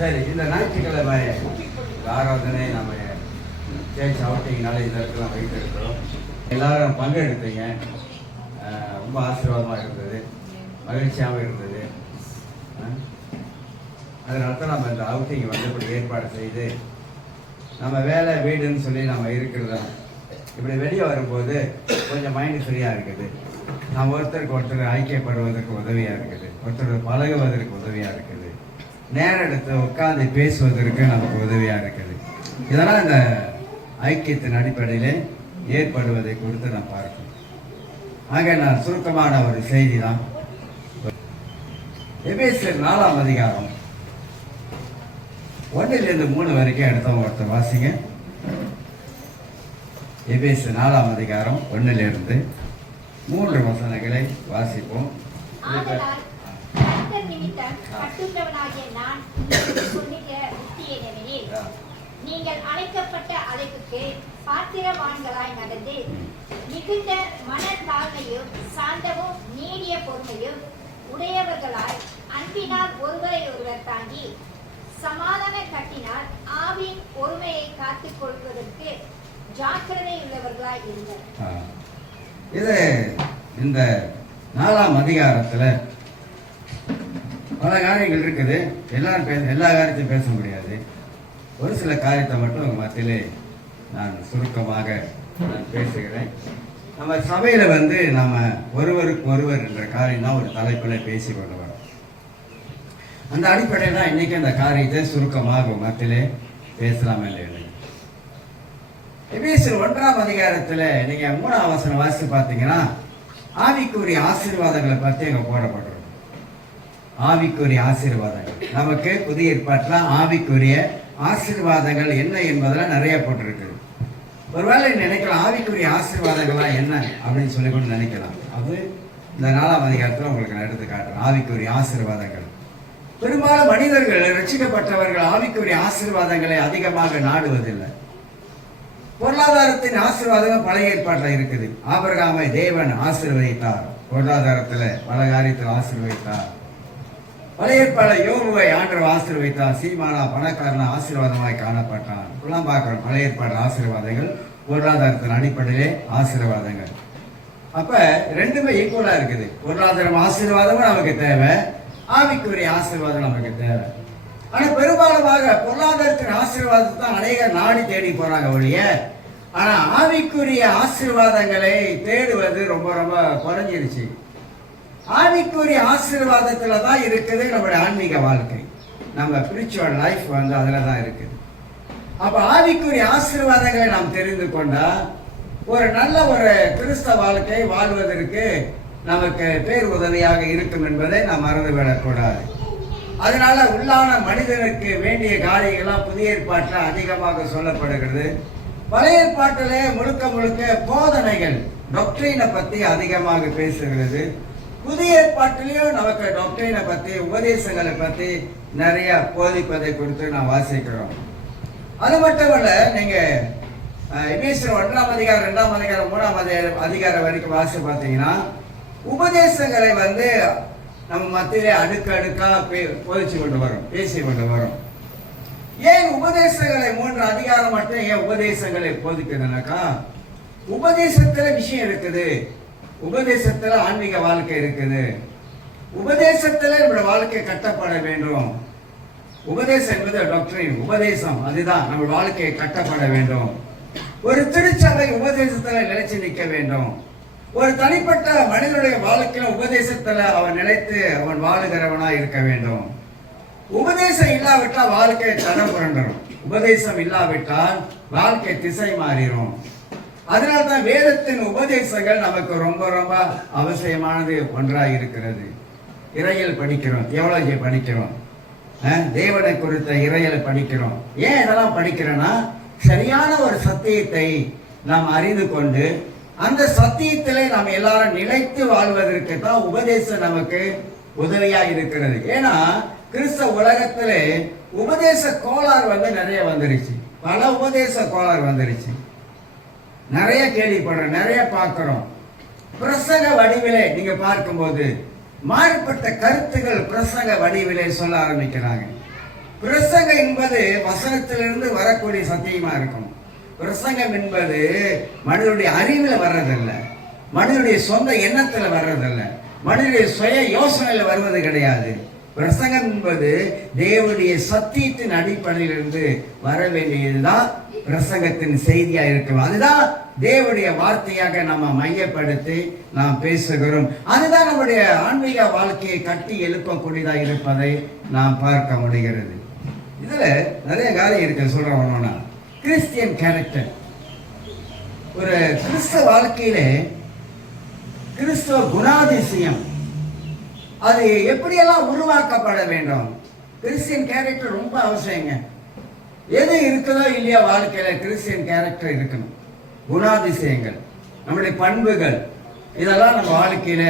சரி, இந்த ஞாயிற்றுக்கிழமை ஆராதனை நம்ம சேர்ச் அவுட்டிங்னால இந்த இடத்துல வைத்திருக்கிறோம். எல்லாரும் பங்கெடுத்தீங்க. ரொம்ப ஆசீர்வாதமாக இருந்தது, மகிழ்ச்சியாகவும் இருந்தது. அதனால தான் நம்ம இந்த அவுட்டிங் வந்து இப்படி ஏற்பாடு செய்து நம்ம வேலை வீடுன்னு சொல்லி நம்ம இருக்கிறதா இப்படி வெளியே வரும்போது கொஞ்சம் மைண்டு ஃப்ரீயாக இருக்குது. நம்ம ஒருத்தருக்கு ஒருத்தர் ஐக்கியப்படுவதற்கு உதவியாக இருக்குது, ஒருத்தர் பழகுவதற்கு உதவியாக இருக்குது, நேரம் எடுத்து உட்காந்து பேசுவதற்கு நமக்கு உதவியாக இருக்குது. இதெல்லாம் இந்த ஐக்கியத்தின் அடிப்படையில் ஏற்படுவதை குறித்து நான் பார்க்கணும். ஆக நான் சுருக்கமான ஒரு செய்தி தான். எபேசியர் 4ஆம் அதிகாரம் 1லிருந்து 3 வரைக்கும் எடுத்தவங்க ஒருத்தர் வாசிங்க. எபேசியர் 4ஆம் அதிகாரம் 1லிருந்து 3 வசனங்களை வாசிப்போம். நீங்கள் அழைக்கப்பட்ட அழைப்புக்கு பாத்திரவான்களாய் நடந்து மிகுந்த மனத்தாழ்மையும் சாந்தமும் நீடிய பொறுமையும் உடையவர்களாய் அன்பினால் ஒருவரை ஒருவர் தாங்கி சமாதான கட்டினால் ஆவின் பொறுமையை காத்துக் கொள்வதற்கு ஜாக்கிரதை உள்ளவர்களாய் இருங்கள். இது இந்த 4ஆம் அதிகாரத்துல பல காரியங்கள் இருக்குது. எல்லா காரியத்தையும் பேச முடியாது. ஒரு சில காரியத்தை மட்டும் உங்க மத்தியிலே நான் சுருக்கமாக பேசுகிறேன். நம்ம சபையில வந்து நம்ம ஒருவருக்கு ஒருவர் என்ற காரியம் தான் ஒரு தலைப்பில் பேசி கொண்டு வரோம். அந்த அடிப்படையில் தான் இன்னைக்கு அந்த காரியத்தை சுருக்கமாக மத்தியிலே பேசலாம் இல்லை. எபேசியர் 1ஆம் அதிகாரத்தில் நீங்க 3ஆம் வசனம் வாசித்து பார்த்தீங்கன்னா ஆவிக்குரிய ஆசீர்வாதங்களை பற்றி அங்கே போடப்பட்டிருக்கும். ஆவிக்குரிய ஆசீர்வாதங்கள் நமக்கு புதிய ஏற்பாட்டில் ஆவிக்குரிய ஆசீர்வாதங்கள் என்ன என்பதெல்லாம் நிறைய போட்டிருக்கு. ஒருவேளை நினைக்கலாம் ஆவிக்குரிய ஆசீர்வாதங்கள்லாம் என்ன அப்படின்னு சொல்லி கொண்டு நினைக்கலாம். அது இந்த 4ஆம் அதிகாரத்தில் உங்களுக்கு நான் எடுத்து காட்டுறேன். ஆவிக்குரிய ஆசீர்வாதங்கள் பெரும்பாலும் மனிதர்கள் ரட்சிக்கப்பட்டவர்கள் ஆவிக்குரிய ஆசீர்வாதங்களை அதிகமாக நாடுவதில்லை. பொருளாதாரத்தின் ஆசீர்வாதம் பழைய ஏற்பாட்டில் இருக்குது. ஆபிரகாமை தேவன் ஆசீர்வதித்தார், பொருளாதாரத்தில் பல காரியத்தில் ஆசீர்வதித்தார். பழைய ஏற்பாடு யோபுவை ஆண்டவர் ஆசீர்வதித்தார், சீமானா பணக்காரன ஆசீர்வாதமாய் காணப்பட்டான். இப்பெல்லாம் பார்க்கிறோம் பழைய ஏற்பாடு ஆசீர்வாதங்கள், பொருளாதாரத்தின் அடிப்படையிலே ஆசீர்வாதங்கள். அப்ப ரெண்டுமே ஈக்குவலா இருக்குது. பொருளாதாரம் ஆசீர்வாதமும் நமக்கு தேவை, ஆவிக்குரிய ஆசீர்வாதம் நமக்கு தேவை. ஆனா பெரும்பாலுமாக பொருளாதாரத்தின் ஆசீர்வாதத்தை தான் அநேகர் நாடி தேடி போறாங்க ஒழிய, ஆனா ஆவிக்குரிய ஆசீர்வாதங்களை தேடுவது ரொம்ப ரொம்ப குறைஞ்சிருச்சு. ஆவிக்குரிய ஆசீர்வாதத்துல தான் இருக்குது நம்முடைய ஆன்மீக வாழ்க்கை, நம்ம ஸ்பிரிச்சுவல் லைஃப் வந்து அதுல தான் இருக்குது. அப்ப ஆவிக்குரிய ஆசீர்வாதங்களை நாம் தெரிந்து கொண்டா ஒரு நல்ல ஒரு கிறிஸ்தவ வாழ்க்கை வாழ்வதற்கு நமக்கு பேர் உதவியாக இருக்கும் என்பதை நாம் மறந்துவிடக்கூடாது. அதனால உள்ளான மனிதனுக்கு வேண்டிய காரியங்கள்லாம் புதிய ஏற்பாட்டில் அதிகமாக சொல்லப்படுகிறது. பழைய ஏற்பாட்டிலே முழுக்க முழுக்க போதனைகள், டாக்டரினை பத்தி அதிகமாக பேசுகிறது. புதிய ஏற்பாட்டிலையும் நமக்கு டாக்டரினை பத்தி, உபதேசங்களை பத்தி நிறைய போதிப்பதை குறித்து நாம் வாசிக்கிறோம். அது மட்டுமல்ல, நீங்க எபேசியர் 1ஆம் அதிகாரம் 2ஆம் அதிகாரம் 3ஆம் அதிகாரம் வரைக்கும் வாசி பார்த்தீங்கன்னா உபதேசங்களை வந்து நம்ம மத்தியிலே அடுக்கு அடுக்கா போதிச்சு கொண்டு வரும், பேசி கொண்டு வரும். ஏன் உபதேசங்களை 3 அதிகாரம் மட்டும் ஏன் உபதேசங்களை போதிக்குதுனாக்கா, உபதேசத்துல விஷயம் இருக்குது, உபதேசத்துல ஆன்மீக வாழ்க்கை இருக்குது, உபதேசத்துல நம்மளோட வாழ்க்கை கட்டப்பட வேண்டும். உபதேசம் என்பது டாக்டரின், உபதேசம் அதுதான் நம்ம வாழ்க்கையை கட்டப்பட வேண்டும். ஒரு திருச்சபை உபதேசத்துல நிலைச்சு நிற்க வேண்டும். ஒரு தனிப்பட்ட மனிதனுடைய வாழ்க்கையில உபதேசத்துல அவன் நிலைத்து அவன் வாழுகிறவனா இருக்க வேண்டும். உபதேசம் இல்லாவிட்டால் வாழ்க்கை தடம் புரண்டரும். உபதேசம் இல்லாவிட்டால் வாழ்க்கை திசை மாறிடும். அதனால்தான் வேதத்தின் உபதேசங்கள் நமக்கு ரொம்ப ரொம்ப அவசியமானது ஒன்றாக இருக்கிறது. இறையல் படிக்கிறோம், தியோலஜி படிக்கிறோம், தேவனை குறித்த இறையலை படிக்கிறோம். ஏன் இதெல்லாம் படிக்கிறோன்னா, சரியான ஒரு சத்தியத்தை நாம் அறிந்து கொண்டு அந்த சத்தியத்திலே நாம் எல்லாரும் நிலைத்து வாழ்வதற்கு தான் உபதேசம் நமக்கு உதவியா இருக்கிறது. ஏன்னா கிறிஸ்தவ உலகத்திலே உபதேச கோளாறு வந்து நிறைய வந்துருச்சு. பல உபதேச கோளாறு வந்துருச்சு. நிறைய கேள்விப்படுறோம், நிறைய பார்க்கிறோம். பிரசங்க வடிவிலே நீங்க பார்க்கும்போது மாறுபட்ட கருத்துக்கள் பிரசங்க வடிவிலே சொல்ல ஆரம்பிக்கிறாங்க. பிரசங்கம் என்பது வசனத்திலிருந்து வரக்கூடிய சத்தியமா இருக்கும். பிரசங்கம் என்பது மனிதனுடைய அறிவுல வர்றதில்லை, மனிதனுடைய சொந்த எண்ணத்துல வர்றதில்லை, மனிதனுடைய சுய யோசனையில வருவது கிடையாது. பிரசங்கம் என்பது தேவனுடைய சத்தியத்தின் அடிப்படையிலிருந்து வர வேண்டியதுதான் பிரசங்கத்தின் செய்தியா இருக்கும். அதுதான் தேவனுடைய வார்த்தையாக நம்ம மையப்படுத்தி நாம் பேசுகிறோம். அதுதான் நம்முடைய ஆன்மீக வாழ்க்கையை கட்டி எழுப்பக்கூடியதா இருப்பதை நாம் பார்க்க முடிகிறது. இதுல நிறைய காரியம் இருக்கு. சொல்றோம்னா கிறிஸ்டியன் கேரக்டர், ஒரு கிறிஸ்தவ வாழ்க்கையிலே கிறிஸ்தவ குணாதிசயம் அது எப்படியெல்லாம் உருவாக்கப்பட வேண்டும். கிறிஸ்டியன் கேரக்டர் ரொம்ப அவசியங்க. எது இருக்குதோ இல்லையா வாழ்க்கையில கிறிஸ்டியன் கேரக்டர் இருக்கணும். குணாதிசயங்கள், நம்முடைய பண்புகள், இதெல்லாம் நம்ம வாழ்க்கையில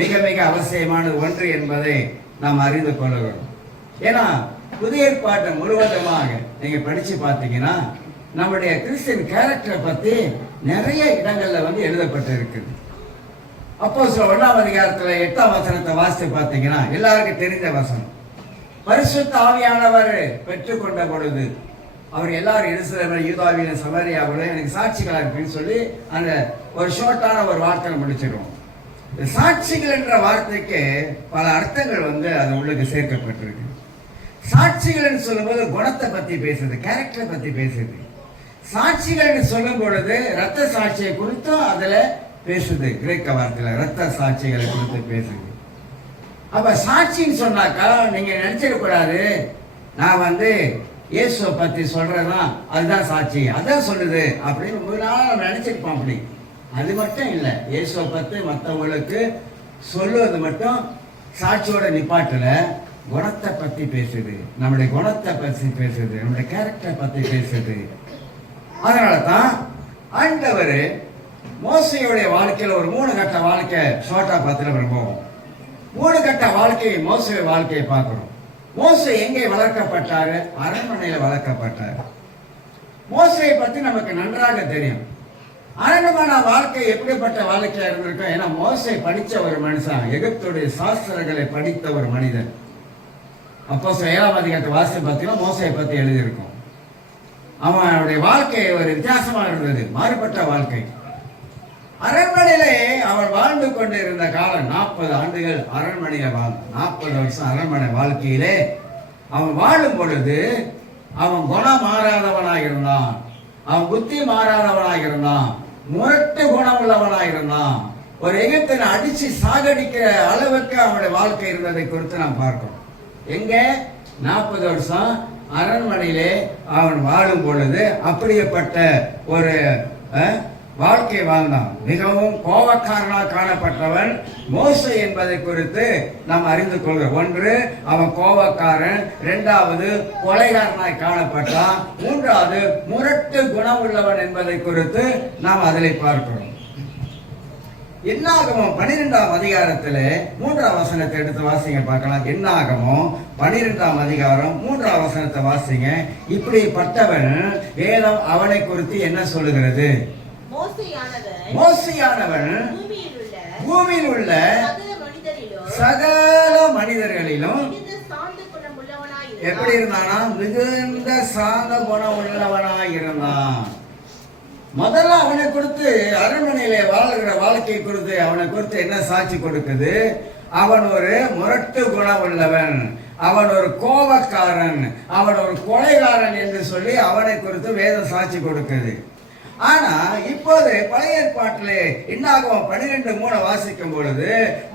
மிக மிக அவசியமான ஒன்று என்பதை நாம் அறிந்து கொள்ளுகிறோம். ஏன்னா புதிய ஏற்பாட்டை முழுவதுமாக நீங்க படிச்சு பார்த்தீங்கன்னா நம்முடைய கிறிஸ்டியன் கேரக்டரை பத்தி நிறைய இடங்கள்ல எழுதப்பட்டு இருக்குது. அப்போஸ்தலர் 1ஆம் அதிகாரத்துல 8ஆம் வசனத்தை வாசித்து பார்த்தீங்கன்னா எல்லாருக்கும் தெரிந்த வசனம். பரிசுத்த ஆவியானவர் பெற்றுக்கொண்ட பொழுது அவர் எல்லாரும் எருசலேமிலும் யூதாவிலும் சமாரியாவிலும் எனக்கு சாட்சிகளா இருக்குன்னு சொல்லி அந்த ஒரு ஷார்ட்டான ஒரு வார்த்தை முடிச்சிடுவோம். சாட்சிகள் என்ற வார்த்தைக்கு பல அர்த்தங்கள் அது உள்ளுக்கு சேர்க்கப்பட்டிருக்கு. சாட்சிகள் சொல்லும்போது குணத்தை பத்தி பேசுது, கேரக்டரை பத்தி பேசுது. சாட்சிகள் சொல்லும் பொழுது ரத்த சாட்சியை குறித்தும் அதுல பேசுது. கிரேக்க வார்த்தையில ரத்த சாட்சிகளை குறித்து பேசுது. அப்ப சாட்சின்னு சொன்னாக்கா நீங்க நினைச்சிட கூடாது, நான் இயேசுவை பத்தி சொல்றதுதான் அதுதான் சாட்சி, அதான் சொல்லுது அப்படின்னு முதலாக நம்ம நினைச்சிருப்போம். அப்படி அது மட்டும் இல்லை. இயேசுவை பத்தி மற்றவங்களுக்கு சொல்லுவது மட்டும் சாட்சியோட நிப்பாட்டுல குணத்தை பத்தி பேசுது, நம்முடைய குணத்தை பத்தி பேசுது, நம்முடைய கேரக்டரை பத்தி பேசுது. அதனாலதான் ஆண்டவர் மோசையுடைய வாழ்க்கையில ஒரு 3 கட்ட வாழ்க்கை ஷார்ட்டா பார்த்துட்டு போவோம். 3 கட்ட வாழ்க்கையை மோசைய வாழ்க்கையை பார்க்கிறோம். மோசே எங்கே வளர்க்கப்பட்டாரு? அரண்மனையில வளர்க்கப்பட்டாரு. மோசையை பத்தி நமக்கு நன்றாக தெரியும். அரண்மனை வாழ்க்கை எப்படிப்பட்ட வாழ்க்கையா இருந்திருக்கும். ஏன்னா மோசே படிச்ச ஒரு மனுஷன், எகிப்துடைய சாஸ்திரங்களை படித்த ஒரு மனிதன். அப்போஸ்தலர் 7ஆம் அதிகாரத்தை வாசித்து பார்த்தீங்கன்னா மோசையை பத்தி எழுதியிருக்கும். அவனுடைய வாழ்க்கை ஒரு வித்தியாசமா இருந்தது, மாறுபட்ட வாழ்க்கை. அரண்மனையிலே அவன் வாழ்ந்து கொண்டு இருந்த காலம் 40 ஆண்டுகள் அரண்மனையில 40 வருஷம் அரண்மனை வாழ்க்கையிலே அவன் வாழும் பொழுது அவன் குணம் மாறாதவனாக இருந்தான், அவன் புத்தி மாறாதவனாக இருந்தான், முரட்டு குணம் உள்ளவனாக இருந்தான். ஒரு எகிப்தியனை அடிச்சு சாகடிக்கிற அளவுக்கு அவனுடைய வாழ்க்கை இருந்ததை குறித்து நாம் பார்க்கிறோம். எங்க 40 வருஷம் அரண்மனையிலே அவன் வாழும் பொழுது அப்படிப்பட்ட ஒரு வாழ்க்கை வாழ்ந்தான். மிகவும் கோபக்காரனாக காணப்பட்டவன் மோசே என்பதை குறித்து நாம் அறிந்து கொள்கிறோம். 1 அவன் கோபக்காரன், 2வது கொலைகாரனாய் காணப்பட்டான், 3வது முரட்டு குணம் உள்ளவன் என்பதை குறித்து நாம் அதில் பார்க்கிறோம். என்னாகமம் 12ஆம் அதிகாரத்தில் 3ஆம் வசனத்தை எடுத்து வாசிங்க பார்க்கலாம். என்னாகமம் 12ஆம் அதிகாரம் 3ஆம் வசனத்தை வாசிங்க. இப்படிப்பட்டவன் வேதம் அவனை குறித்து என்ன சொல்லுகிறது? மோசையானவன் பூமியில் உள்ள சகல மனிதர்களிலும் எப்படி இருந்தானா? மிகுந்த சாந்த குணம் உள்ளவனாய் இருந்தான். முதல்ல அவனை குறித்து அரண்மனையில வாழ்கிற வாழ்க்கை குறித்து அவனை குறித்து என்ன சாட்சி கொடுக்குது? அவன் ஒரு முரட்டு குணம் உள்ளவன், அவன் ஒரு கோபக்காரன், அவன் ஒரு கொலைகாரன் என்று சொல்லி அவனை குறித்து வேத சாட்சி கொடுக்குது. ஆனா இப்போது பழைய ஏற்பாட்டிலே என்னாகும் 12:3 வாசிக்கும் பொழுது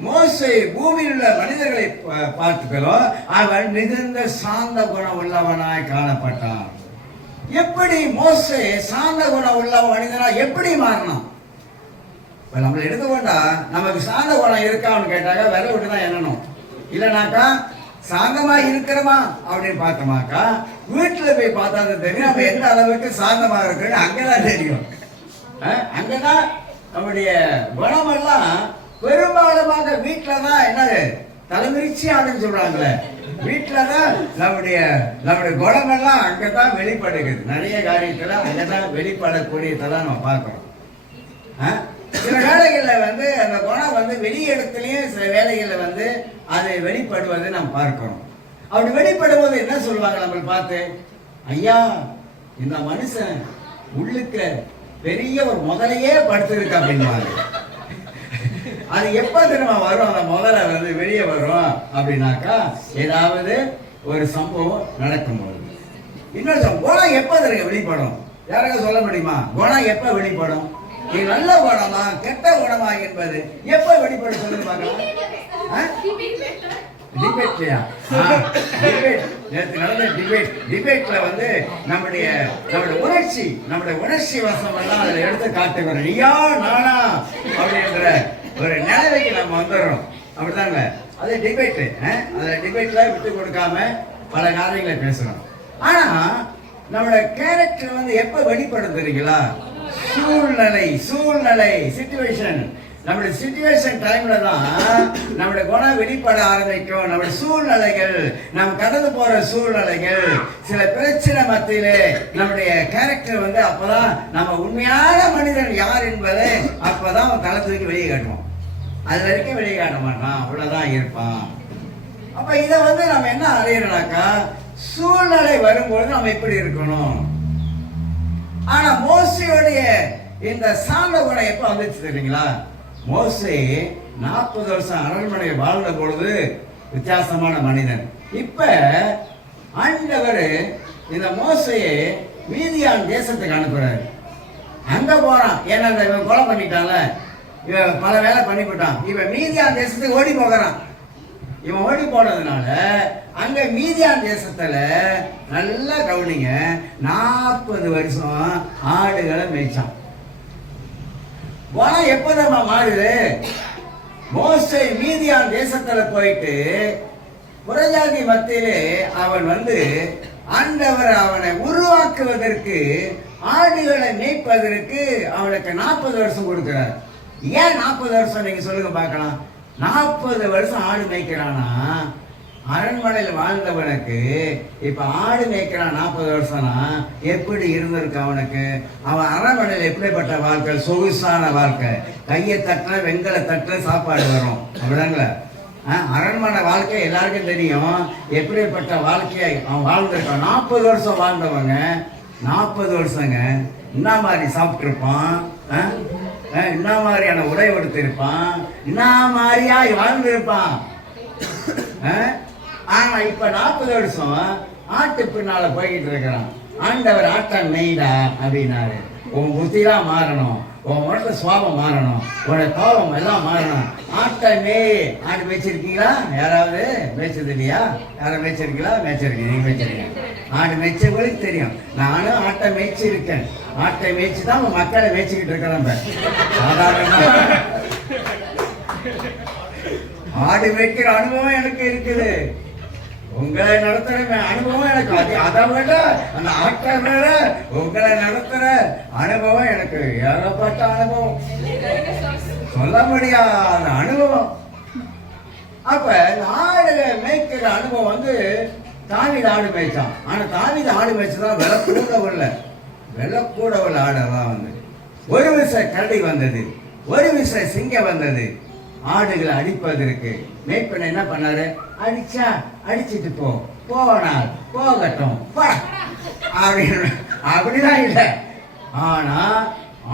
மோசே பூமியில் உள்ள மனிதர்களை பார்த்துக்கிறோம், அவன் மிகுந்த சாந்த குணம் உள்ளவனாய் காணப்பட்டான். எப்படி மோசே சாந்த குணம் உள்ள மனிதனா எப்படி மாறினான்? இப்ப நம்மள எடுத்துக்கொண்டா நமக்கு சாந்த குணம் இருக்கான்னு கேட்டாங்க விரல் விட்டு தான் எண்ணணும். இல்லைனாக்கா சாந்தமா இருக்கிறோமா அப்படின்னு பார்த்தோமாக்கா வீட்டுல போய் பார்த்தா தெரியும் நம்ம எந்த அளவுக்கு சாந்தமா இருக்குன்னு அங்கதான் தெரியும். அங்கதான் நம்முடைய குணமெல்லாம் பெரும்பாலுமாக வீட்டுலதான் என்னது தலைமிரிச்சி அப்படின்னு சொல்றாங்களே, வீட்டுலதான் நம்முடைய குணமெல்லாம் அங்கதான் வெளிப்படுகிறது. நிறைய காரியத்துல அங்கதான் வெளிப்படக்கூடியதான் நம்ம பார்க்கிறோம். சில வேலைகள்ல அந்த குணம் வெளி இடத்துலயும் சில வேலைகள்ல அது வெளிப்படுவதை நாம் பார்க்கிறோம். அப்படி வெளிப்படும் போது என்ன சொல்லுவாங்க நம்மளை பார்த்து? ஐயா, இந்த மனுஷன் உள்ளுக்க பெரிய ஒரு முதலையே படுத்திருக்கு அப்படின்வாங்க. அது எப்ப திரும்ப வரும்? அந்த முதல்ல வந்து வெளியே வரும் அப்படின்னாக்கா ஏதாவது ஒரு சம்பவம் நடக்கும்போது. இன்னொரு குணம் எப்ப வெளிப்படும்? யாராவது சொல்ல முடியுமா? குணம் எப்ப வெளிப்படும்? நீ நல்ல குணமா கெட்ட குணமா என்பது எப்ப வெளிப்படும் சொல்லுங்க பார்க்கலாம். டிபேட்லயா? நேற்று நடந்த டிபேட்ல வந்து நம்முடைய உணர்ச்சி வசம் எல்லாம் அதுல எடுத்து காட்டுகிறோம். நீயா நானா அப்படின்ற ஒரு நிலைமைக்கு நம்ம வந்துடுறோம். அப்படிதாங்க, அது டிபேட். அதுல டிபேட்ல விட்டு கொடுக்காம பல காரியங்களை பேசுறோம். ஆனா நம்மளோட கேரக்டர் வந்து எப்ப வெளிப்படும் தெரியுங்களா? சூழ்நிலை சிச்சுவேஷன். நம்மளுடைய சிச்சுவேஷன் டைம்ல தான் நம்மளுடைய குணம் வெளிப்பட ஆரம்பிக்கும். நம்மளுடைய சூழ்நிலைகள், நம்ம கடந்து போற சூழ்நிலைகள், சில பிரச்சனை மத்தியிலே நம்முடைய கேரக்டர் வந்து அப்பதான் நம்ம உண்மையான மனிதன் யார் என்பதை அப்பதான் அவன் தலை தூக்கி வெளியே காட்டுவான். அது வரைக்கும் வெளியே காட்ட மாட்டான், அவ்வளவுதான் இருப்பான். அப்ப இதை வந்து நம்ம என்ன அடையணும்னாக்கா, சூழ்நிலை வரும்போது நம்ம எப்படி இருக்கணும். ஆனா மோசையுடைய இந்த சாந்த குணம் எப்ப வந்துச்சு தெரியுங்களா? மோசே 40 வருஷம் அரண்மனையில் வாழ்ந்த பொழுது வித்தியாசமான மனிதன். இப்ப ஆண்டவர் இந்த மோசையை மீதியான் தேசத்துக்கு அனுப்புறாரு. அங்க போறான். ஏன்னா இவன் கொலை பண்ணிட்டான்ல, இவன் பல வேலை பண்ணிவிட்டான். இவன் மீதியான் தேசத்துக்கு ஓடி போகிறான். இவன் ஓடி போனதுனால அங்க மீதியான் தேசத்துல நல்லா கவனிங்க, 40 வருஷம் ஆடுகளை மேய்ச்சான். குணம் எப்போதமா மாறுது? மோசே மீதியான் தேசத்துல போயிட்டு புறஜாதி மத்தியிலே அவன் வந்து ஆண்டவர் அவனை உருவாக்குவதற்கு, ஆடுகளை மேய்ப்பதற்கு அவனுக்கு 40 வருஷம் கொடுக்கிறார். ஏன் 40 வருஷம் நீங்க சொல்லுங்க பார்க்கலாம். 40 வருஷம் ஆடு மேய்க்கிறானா? அரண்மனையில் வாழ்ந்தவனுக்கு இப்ப ஆடு மேய்க்கிறான் 40 வருஷம்னா எப்படி இருந்திருக்கு அவனுக்கு? அவன் அரண்மனையில் எப்படிப்பட்ட வாழ்க்கை? சொகுசான வாழ்க்கை. கையை தட்டுற வெண்கல தட்டுற சாப்பாடு வரும், அப்படிதாங்கள? அரண்மனை வாழ்க்கை எல்லாருக்கும் தெரியும். எப்படிப்பட்ட வாழ்க்கையை அவன் வாழ்ந்திருக்கான். 40 வருஷம் வாழ்ந்தவங்க 40 வருஷங்க என்ன மாதிரி சாப்பிட்டுருப்பான், என்ன மாதிரியான உடை எடுத்திருப்பான், என்ன மாதிரியா வாழ்ந்திருப்பான். ஆனா இப்ப 40 வருஷம் ஆட்டு பின்னால போய்கிட்டு இருக்கிறான். ஆண்டவர் ஆட்டம் மெய்டா அப்படின்னாரு. உன் புத்திலாம் மாறணும், உன் மனசு சுவாபம் மாறணும், உன்னோட கோபம் எல்லாம் மாறணும். ஆட்டை மேய். ஆடு மேய்ச்சிருக்கீங்களா? யாராவது மேய்ச்சது இல்லையா? யாரும் மேய்ச்சிருக்கீங்களா? மேய்ச்சிருக்கீங்க. நீங்க மேய்ச்சிருக்கீங்க. ஆடு மேய்ச்சவங்களுக்கு தெரியும். நானும் ஆட்டை மேய்ச்சிருக்கேன். ஆட்டை மேய்ச்சி தான் மக்களை மேய்ச்சிக்கிட்டு இருக்கிறேன். சாதாரணமா ஆடு மேய்க்கிற அனுபவம் எனக்கு இருக்குது. உங்களை நடத்துற அனுபவம் எனக்கு அதை விட, அந்த ஆட்டை விட உங்களை நடத்துற அனுபவம் எனக்கு ஏகப்பட்ட அனுபவம், சொல்ல முடியாத அனுபவம். அப்ப ஆடு மேய்க்கிற அனுபவம் வந்து தாவீது ஆடு மேய்ச்சான். ஆனா தாவீது ஆடு மேய்ச்சதான் வெள்ள கூட உள்ள ஆடெல்லாம் வந்து ஒரு விச கரடி வந்தது, ஒரு விச சிங்கம் வந்தது. ஆடுகளை அடிப்பதற்கு மேய்ப்பனை என்ன பண்ணாரு? அடிச்சா அடிச்சிட்டு போனால் போகட்டும் அப்படிதான் இல்லை. ஆனா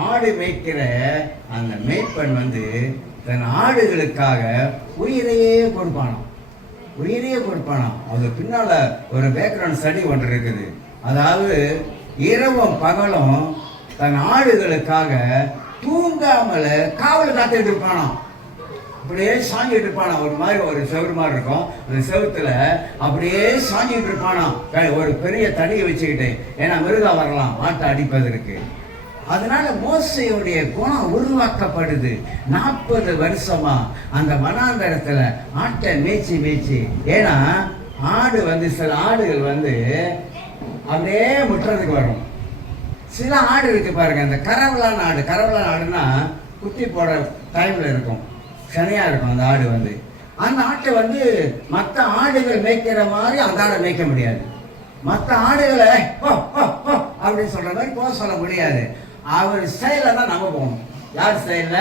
ஆடு மேய்க்கிற அந்த மேய்ப்பன் வந்து தன் ஆடுகளுக்காக உயிரையே கொடுப்பானாம். அது பின்னால ஒரு பேக்ரவுண்ட் ஸ்டடி ஒன்று இருக்குது. அதாவது இரவும் பகலும் தன் ஆடுகளுக்காக தூங்காமல காவல் காத்துட்டு இருப்பானாம். அப்படியே சாஞ்சிட்டு இருப்பானா. ஒரு மாதிரி ஒரு செவரு மாதிரி இருக்கும். அந்த செவத்துல அப்படியே சாஞ்சிட்டு இருப்பானா. ஒரு பெரிய தடியை வச்சுக்கிட்டு, ஏன்னா மிருகம் வரலாம் ஆட்டை அடிப்பதற்கு. அதனால மோசையுடைய குணம் உருவாக்கப்படுது. 40 வருஷமா அந்த வனாந்தரத்துல ஆட்டை மேய்ச்சி. ஏன்னா ஆடு வந்து சில ஆடுகள் வந்து அப்படியே முட்டுறதுக்கு வரும். சில ஆடு இருக்கு பாருங்க, இந்த கரவலான ஆடுனா குட்டி போட டைம்ல இருக்கும், சனையா இருக்கும். அந்த ஆடு வந்து அந்த ஆட்டை வந்து மற்ற ஆடுகள் மேய்க்கிற மாதிரி அந்த ஆடை மேய்க்க முடியாது. மற்ற ஆடுகளை அப்படின்னு சொல்ற மாதிரி போக சொல்ல முடியாது. அவர் ஸ்டைல தான் நம்ம போகணும். யார் ஸ்டைல்ல?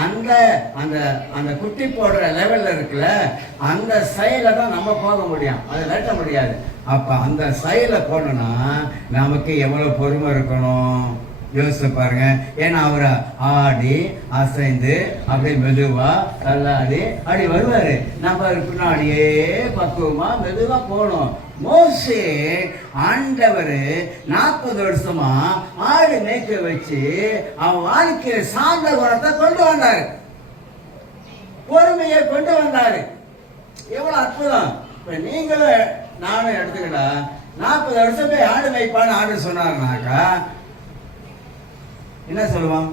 அந்த அந்த அந்த குட்டி போடுற லெவல்ல இருக்குல்ல, அந்த செயலை தான் நம்ம போக முடியும், அதை வெட்ட முடியாது. அப்ப அந்த செயலை போடணும்னா நமக்கு எவ்வளவு பொறுமை இருக்கணும் யோசிச்சு பாருங்க. ஏன்னா அவரை ஆடி அசைந்து அப்படியே மெதுவா தள்ளாடி அப்படி வருவாரு, நம்ம பின்னாடியே பக்குவமா மெதுவா போகணும். மோசே ஆண்டவர் 40 வருஷமா ஆடு மேய்க்க வச்சு அவன் வாழ்க்கையில சார்ந்த குணத்தை கொண்டு வந்தாரு, பொறுமையை கொண்டு வந்தாரு. எவ்வளவு அற்புதம்! இப்ப நீங்களும் நானும் எடுத்துக்கிட்டா 40 வருஷம் போய் ஆடு மேய்ப்பான்னு ஆடு சொன்னாருனாக்கா என்ன சொல்லுவோம்?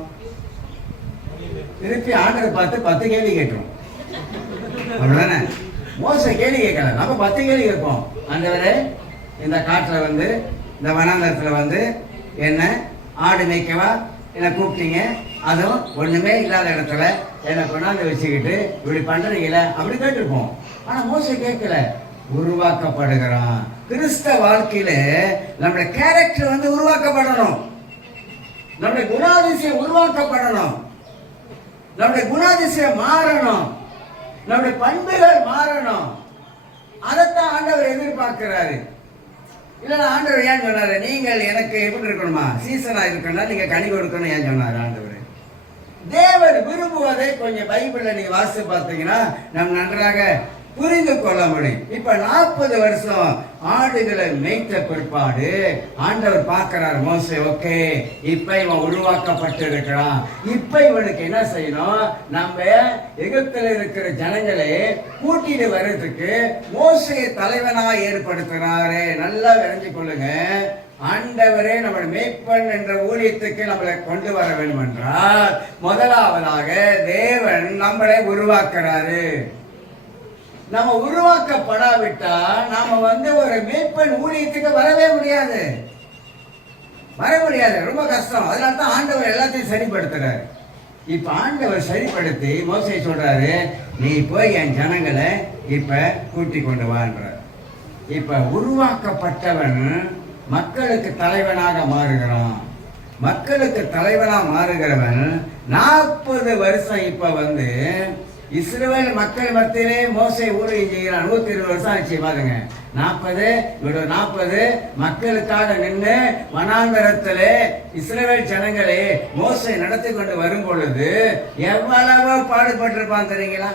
திருப்பி ஆண்டரை பார்த்து 10 கேள்வி கேட்கிறோம், அப்படிதானே? மோச கேள்வி கேட்கல, நம்ம 10 கேள்வி கேட்போம். ஆண்டவரே, இந்த காட்டுல வந்து இந்த வனாந்தரத்துல வந்து என்ன ஆடு மேய்க்கவா என்ன கூப்பிட்டீங்க, அதுவும் ஒண்ணுமே இல்லாத இடத்துல என்ன கொண்டாந்து வச்சுக்கிட்டு இப்படி பண்றீங்கள அப்படி கேட்டிருப்போம். ஆனா மோச கேட்கல, உருவாக்கப்படுகிறான். கிறிஸ்தவ வாழ்க்கையில நம்முடைய கேரக்டர் வந்து உருவாக்கப்படணும், நம்முடைய குணாதிசயம் உருவாக்கப்படணும், நம்முடைய குணாதிசயம் மாறணும், நம்முடைய பண்புகள் மாறணும். அதைத்தான் ஆண்டவர் எதிர்பார்க்கிறாரு. இல்லைன்னா ஆண்டவர் ஏன் சொன்னாரு, நீங்கள் எனக்கு எப்படி இருக்கணுமா, சீசனா இருக்கணும், நீங்க கனி கொடுக்கணும் ஏன் சொன்னாரு ஆண்டவர்? தேவன் விரும்புவதை கொஞ்சம் பைபிள்ல நீங்க வாசித்து பார்த்தீங்கன்னா நம்ம நன்றாக புரிந்து கொள்ள முடியும். இப்ப 40 வருஷம் ஆடுகளை மேய்த்த பிற்பாடு ஆண்டவர் பார்க்கிறார் மோசே, ஓகே இப்ப இவன் உருவாக்கப்பட்டு இருக்கிறான், இப்ப இவனுக்கு என்ன செய்யணும், நம்ம எகிப்தில் இருக்கிற ஜனங்களை கூட்டிட்டு வர்றதுக்கு மோசையை தலைவனா ஏற்படுத்துறாரு. நல்லா விளைஞ்சு கொள்ளுங்க, ஆண்டவரே நம்ம மேய்ப்பன் என்ற ஊழியத்துக்கு நம்மளை கொண்டு வர வேண்டும் என்றால் முதலாவதாக தேவன் நம்மளை உருவாக்குறாரு. நம்ம உருவாக்கப்படாவிட்டா நாம வந்து ஒரு மேய்ப்பன் ஊழியத்துக்கு வரவே முடியாது, வர முடியாது, ரொம்ப கஷ்டம். அதனால தான் ஆண்டவர் எல்லாத்தையும் சரிப்படுத்துறாரு. இப்ப ஆண்டவர் சரிப்படுத்தி மோசே சொல்றாரு, நீ போய் என் ஜனங்களை இப்ப கூட்டி கொண்டு வான்றார். இப்ப உருவாக்கப்பட்டவன் மக்களுக்கு தலைவனாக மாறுகிறான். மக்களுக்கு தலைவனா மாறுகிறவன் 40 வருஷம் இப்ப வந்து இஸ்ரவேல் மக்கள் மத்தியிலே மோசே ஊழியம் செய்கிறான். 120 வருஷம் ஆச்சு பாருங்க. 40 மக்களுக்காக நின்று வனாந்தரத்திலே இஸ்ரவேல் ஜனங்களே மோசே நடத்தி கொண்டு வரும் பொழுது எவ்வளவோ பாடுபட்டிருப்பான் தெரியுங்களா?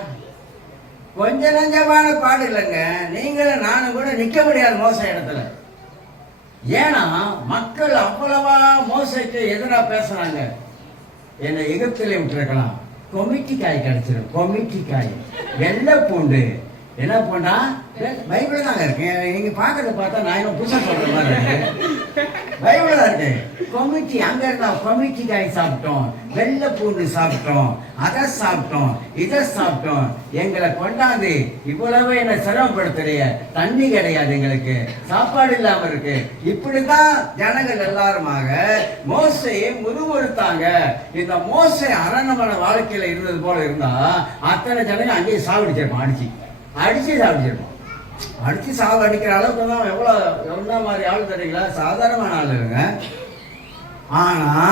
கொஞ்ச நஞ்சமான பாடு இல்லைங்க. நீங்களும் நானும் கூட நிக்க முடியாது மோசே இடத்துல. ஏன்னா மக்கள் அவ்வளவா மோசைக்கு எதிராக பேசுறாங்க. என்னை எகிப்திலே விட்டுருக்கலாம், கொமிட்டி காய் கிடைச்சிடும், கொமிட்டி காய், வெள்ளை பூண்டு. என்ன பூண்டா? பைபிள் தாங்க இருக்கு. நீங்க பாக்கிறத பார்த்தா நான் இன்னும் புதுசா சொல்ற மாதிரி இருக்கு. பைபிள் தான் இருக்கு. கொமிட்டி அங்க இருந்தா கொமிட்டி காய் சாப்பிட்டோம், வெள்ளை பூண்டு சாப்பிட்டோம், அதை சாப்பிட்டோம், இதை சாப்பிட்டோம். எங்களை கொண்டாந்து இவ்வளவு என்ன சிரமப்படுத்துறிய, தண்ணி கிடையாது, எங்களுக்கு சாப்பாடு இல்லாம இருக்கு. இப்படிதான் ஜனங்கள் எல்லாருமாக மோசையை முறுமுறுத்தாங்க. இந்த மோசை அரண்மனை வாழ்க்கையில இருந்தது போல இருந்தா அத்தனை ஜனங்க அங்கேயே சாவடிச்சிருப்போம், அடிச்சு சாப்பிடிச்சிருப்போம். அடிச்சு சாவடிக்கிற அளவுக்கு தான் எவ்வளோ மாதிரி ஆள் தெரியுங்களா? சாதாரணமான ஆள் இருங்க. ஆனா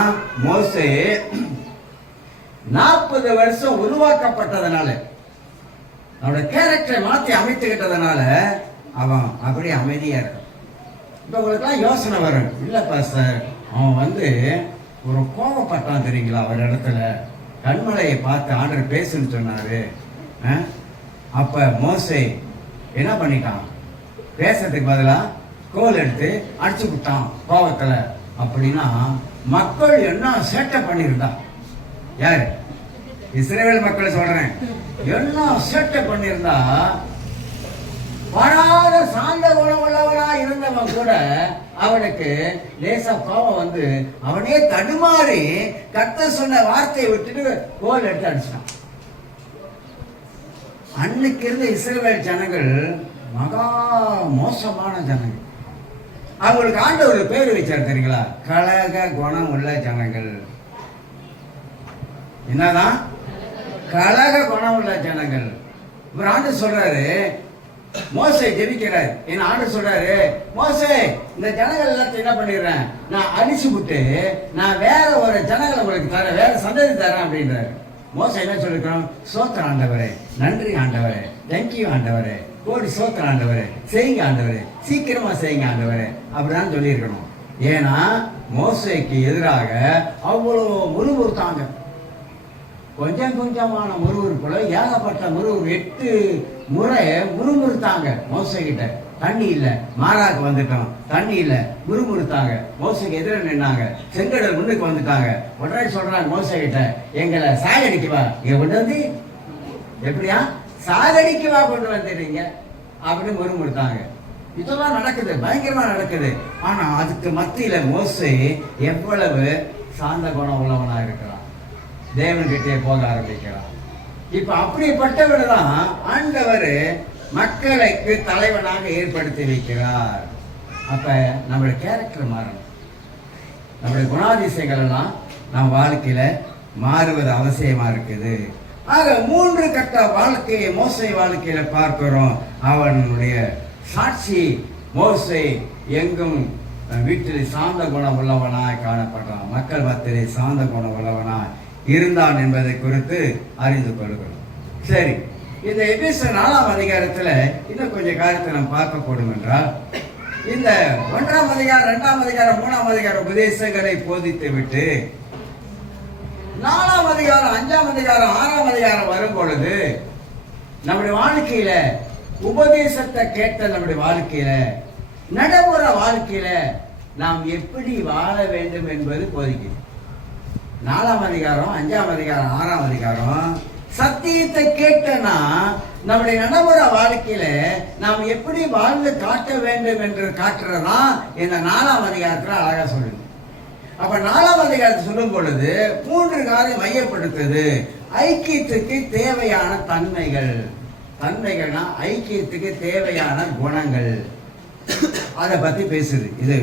மோசே 40 வருஷம் உருவாக்கப்பட்டதுனால, அவனோட கேரக்டரை மாற்றி அமைத்துக்கிட்டதுனால அவன் அப்படியே அமைதியா இருக்கும். இப்போ உங்களுக்குலாம் யோசனை வரும், இல்லப்பா சார் அவன் வந்து ஒரு கோபப்பட்டான் தெரியுங்களா? ஒரு இடத்துல கண்மலையை பார்த்து ஆண்டவர் பேசுன்னு சொன்னாரு. அப்ப மோசே என்ன பண்ணிட்டான்? பேசுறதுக்கு பதிலா கோல் எடுத்து அடிச்சு விட்டான் கோபத்துல. அப்படின்னா மக்கள் என்ன சேட்டை பண்ணிருந்தா? யாரு? இஸ்ரவேல் மக்கள் சொல்றேன். என்ன சேட்டை பண்ணிருந்தா? வராத சாந்த குணம் உள்ளவனா இருந்தவன் கூட அவனுக்கு லேசா கோபம் வந்து அவனே தடுமாறி கர்த்தர் சொன்ன வார்த்தையை விட்டுட்டு கோல் எடுத்து அடிச்சான். அன்னைக்கு இருந்த இஸ்ரவேல் ஜனங்கள் மகா மோசமான ஜனங்கள். அவங்களுக்கு ஆண்டவர் பேர் வச்சார் தெரியுங்களா? கலக குணம் உள்ள ஜனங்கள். என்னதான்? கலக குணம் உள்ள ஜனங்கள். இவர் ஆண்டு சொல்றாரு, மோசே ஜெபிக்கிறார். என் ஆண்டு சொல்றாரு, மோசே இந்த ஜனங்கள் எல்லாத்தையும் என்ன பண்ணிடுறேன், நான் அடிச்சு விட்டு நான் வேற ஒரு ஜனங்களை உங்களுக்கு தரேன், வேற சந்ததி தரேன் அப்படின்றாரு. மோசே என்ன சொல்லிருக்கிறோம்? சோத்திரம் ஆண்டவரே, நன்றி ஆண்டவரே, தேங்க்யூ ஆண்டவரே, கோடி சோத்திரம் ஆண்டவரே, செய்யுங்க ஆண்டவரே, சீக்கிரமா செய்யுங்க ஆண்டவரே அப்படிதான் சொல்லியிருக்கணும். ஏன்னா மோசேக்கு எதிராக அவ்வளோ முறுமுறுத்தாங்க. கொஞ்சம் கொஞ்சமான முறுமுறுப்புல ஏகப்பட்ட முறுமுறு 8 முறை முறுமுறுத்தாங்க மோசே கிட்ட. தண்ணி இல்ல, மாறாக்கு வந்துட்டோம், தண்ணி இல்ல, முறுமுறுத்தாங்க. மோசைக்கு எதிர நின்னாங்க. செங்கடல் முன்னுக்கு வந்துட்டாங்க. உடனே சொல்றாங்க மோசை கிட்ட, எங்களை சாகடிக்கவா இங்க கொண்டு வந்து, எப்படியா சாகடிக்கவா கொண்டு வந்துடுறீங்க அப்படின்னு முறுமுறுத்தாங்க. இதெல்லாம் நடக்குது, பயங்கரமா நடக்குது. ஆனா அதுக்கு மத்தியில மோசே எவ்வளவு சாந்த குணம் உள்ளவனா இருக்கிறான், தேவன்கிட்டே போக ஆரம்பிக்கிறான். இப்ப அப்படிப்பட்டவர் தான் ஆண்டவர் மக்களுக்கு தலைவனாக ஏற்படுத்தி வைக்கிறார். அப்ப நம்மளுடைய கேரக்டர் மாறணும், நம்முடைய குணாதிசயங்கள் எல்லாம் நம் வாழ்க்கையில மாறுவது அவசியமா இருக்குது. ஆக 3 கட்ட வாழ்க்கையை மோசே வாழ்க்கையில பார்க்கிறோம். அவனுடைய சாட்சி மோசே எங்கும் வீட்டில் சாந்த குணம் உள்ளவனாய் காணப்படுறான், மக்கள் மத்தியிலே சாந்த குணம் உள்ளவனாய் இருந்தான் என்பதை குறித்து அறிந்து கொள்கிறோம். சரி, இந்த எபேசியர் 4ஆம் அதிகாரத்துல இன்னும் கொஞ்சம் காரியத்தை நாம் பார்க்கக்கூடும் என்றால், இந்த 1ஆம் அதிகாரம், 2ஆம் அதிகாரம், 3ஆம் அதிகார உபதேசங்களை போதித்து விட்டு 4ஆம் அதிகாரம், 5ஆம் அதிகாரம், 6ஆம் அதிகாரம் வரும் பொழுது நம்முடைய வாழ்க்கையில உபதேசத்தை கேட்ட நம்முடைய வாழ்க்கையில நடைமுறை வாழ்க்கையில நாம் எப்படி வாழ வேண்டும் என்பது போதிக்குது. 4ஆம் அதிகாரம், 5ஆம் அதிகாரம், 6ஆம் அதிகாரம் சத்தியத்தை கேட்டனா நம்முடைய நடைமுறை வாழ்க்கையில நாம் எப்படி வாழ்ந்து காட்ட வேண்டும் என்று காட்டுறதா இந்த 4ஆம் அதிகாரத்துல அழகா சொல்லுது. அப்ப 4ஆம் அதிகாரத்தை சொல்லும் பொழுது 3 காரியம் மையப்படுத்துது. ஐக்கியத்துக்கு தேவையான தன்மைகள், தன்மைகள்னா ஐக்கியத்துக்கு தேவையான குணங்கள், அதை பத்தி பேசுது. இது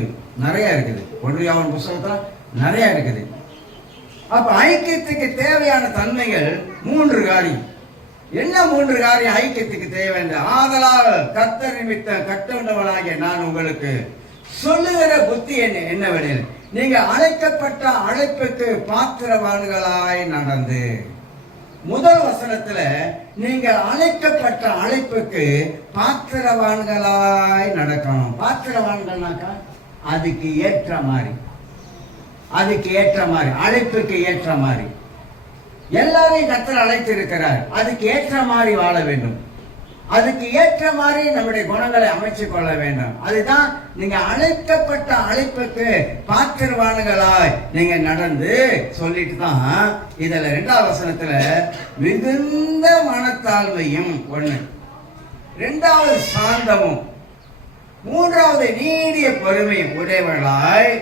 நிறைய இருக்குது, 1 யோவான் புத்தகத்துல நிறைய இருக்குது. அப்ப ஐக்கியத்துக்கு தேவையான தன்மைகள் 3 காரியம். என்ன 3 காரியம் ஐக்கியத்துக்கு தேவை? ஆதலால் கர்த்தர் நிமித்தம் கட்டுண்டவனாகிய நான் உங்களுக்கு சொல்லுகிற புத்தி என்னவெனில், நீங்க அழைக்கப்பட்ட அழைப்புக்கு பாத்திரவான்களாய் நடந்து. முதல் வசனத்துல நீங்க அழைக்கப்பட்ட அழைப்புக்கு பாத்திரவான்களாய் நடக்கணும். பாத்திரவான்கள்னாக்கா அதுக்கு ஏற்ற மாதிரி, அதுக்கு ஏற்ற மாதிரி, அழைப்புக்கு ஏற்ற மாதிரி. எல்லாரையும் கர்த்தர் அழைத்து இருக்கிறார், அதுக்கு ஏற்ற மாதிரி வாழ வேண்டும், அதுக்கு ஏற்ற மாதிரி நம்முடைய குணங்களை அமைச்சுக் கொள்ள வேண்டும். அதுதான் நீங்க அழைக்கப்பட்ட அழைப்புக்கு பாத்திரவான்களாய் நீங்க நடந்து சொல்லிட்டு தான் இதுல 2ஆம் வசனத்துல மிகுந்த மனத்தாழ்மையும் 1, 2வது சாந்தமும், 3வது நீடிய பொறுமையும் உடையவர்களாய்